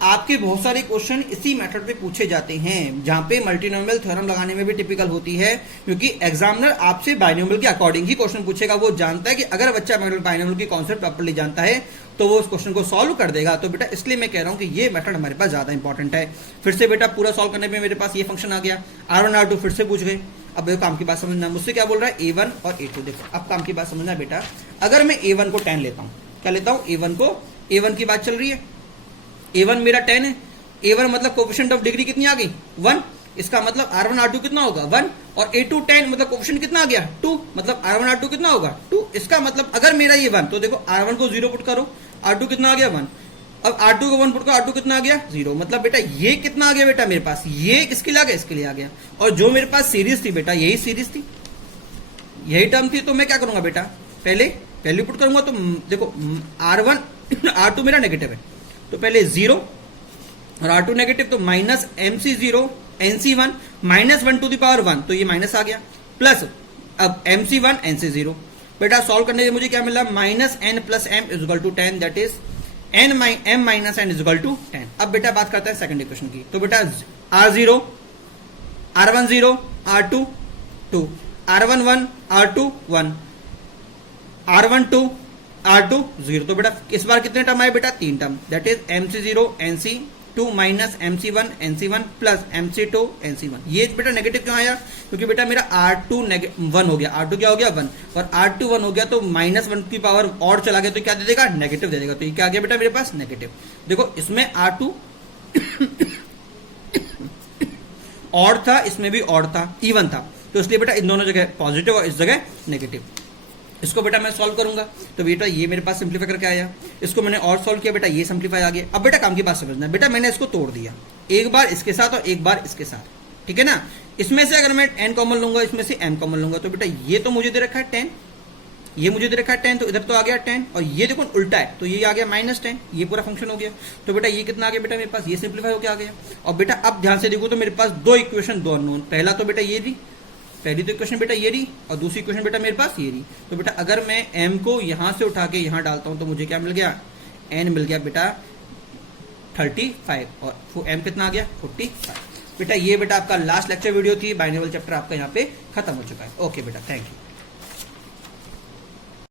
आपके बहुत सारे क्वेश्चन इसी मेथड पे पूछे जाते हैं, जहां पे मल्टीनोमियल थ्योरम लगाने में भी टिपिकल होती है, क्योंकि एग्जामिनर आपसे बाइनोमियल के अकॉर्डिंग ही क्वेश्चन पूछेगा। वो जानता है कि अगर बच्चा बाइनोमियल की कॉन्सेप्ट प्रॉपर्ली जानता है तो वो उस क्वेश्चन को सॉल्व कर देगा। तो बेटा इसलिए मैं कह रहा हूं कि ये मेथड हमारे पास ज्यादा इंपॉर्टेंट है। फिर से बेटा पूरा सॉल्व करने में मेरे पास ये फंक्शन आ गया। R1 R2 फिर से पूछ गए। अब काम की बात समझना, मुझसे क्या बोल रहा है A1 और A2। देखो अब काम की बात समझना बेटा, अगर मैं A1 को 10 लेता हूं, क्या लेता हूं A1 की बात चल रही है। A1 मेरा 10 है। A1 मतलब कोफिशिएंट ऑफ डिग्री कितनी आ गई 1। इसका मतलब R1 R2 कितना होगा 1, और A2 10 मतलब कोफिशिएंट कितना आ गया 2, मतलब R1 R2 कितना होगा 2। इसका मतलब अगर मेरा ये 1 तो देखो R1 को 0 पुट करो, R2 कितना आ गया 1। अब R2 को 1 पुट करो, R2 कितना आ गया 0। मतलब बेटा ये कितना आ गया बेटा मेरे पास, ये किसके लिए आ गया, इसके लिए आ गया। और जो मेरे पास सीरीज थी बेटा यही सीरीज थी, यही टर्म थी। तो मैं क्या करूंगा बेटा, पहले वैल्यू पुट करूंगा। तो देखो R1 R2 मेरा नेगेटिव है तो पहले 0 और R2 नेगेटिव तो minus MC0 NC1 -1 to the power 1, तो ये माइनस आ गया, प्लस अब MC1 NC0। बेटा सॉल्व करने से मुझे क्या मिला -n + m is equal to 10, that is m - n is equal to 10। अब बेटा बात करते हैं सेकंड इक्वेशन की। तो बेटा R0 R1 0 R2 2 R1 1 R2 1 R1 2 R2 0। तो बेटा इस बार कितने टर्म आए बेटा 3 term, that is MC0 NC2 minus MC1 NC1 plus MC2 NC1। ये बेटा नेगेटिव क्यों आया, क्योंकि बेटा मेरा R2 1 हो गया, R2 क्या हो गया 1, और R2 1 हो गया तो -1 की पावर और चला गया तो क्या दे देगा नेगेटिव दे देगा। तो ये क्या आ गया बेटा मेरे पास नेगेटिव। देखो इसमें R2 और था, इसमें भी और था, इवन था, तो इसलिए बेटा इन दोनों जगह पॉजिटिव और इस जगह नेगेटिव। इसको बेटा मैं सॉल्व करूंगा तो बेटा ये मेरे पास सिंप्लीफाई करके आया। इसको मैंने और सॉल्व किया बेटा ये सिंप्लीफाई आ गया। अब बेटा काम की बात समझना, बेटा मैंने इसको तोड़ दिया, एक बार इसके साथ और एक बार इसके साथ, ठीक है ना। इसमें से अगर मैं n कॉमन लूंगा, इसमें से m कॉमन लूंगा, तो बेटा ये तो मुझे दे रखा है 10, ये मुझे दे रखा है 10, तो इधर तो आ गया 10, और ये देखो उल्टा है तो ये आ गया -10, ये पूरा फंक्शन हो गया। तो बेटा ये कितना आ गया बेटा मेरे पास, ये सिंप्लीफाई होकर आ गया। और बेटा अब ध्यान से देखो तो मेरे पास दो इक्वेशन, दो अननोन। पहला तो बेटा ये थी, पहली तो इक्वेशन बेटा ये रही, और दूसरी इक्वेशन बेटा मेरे पास ये रही। तो बेटा अगर मैं m को यहां से उठा के यहां डालता हूं तो मुझे क्या मिल गया, n मिल गया बेटा 35, और m कितना आ गया 45। बेटा ये बेटा आपका लास्ट लेक्चर वीडियो थी, बाइनोमियल चैप्टर आपका यहाँ पे खत्म हो चुका है। ओके बेटा, थैंक यू।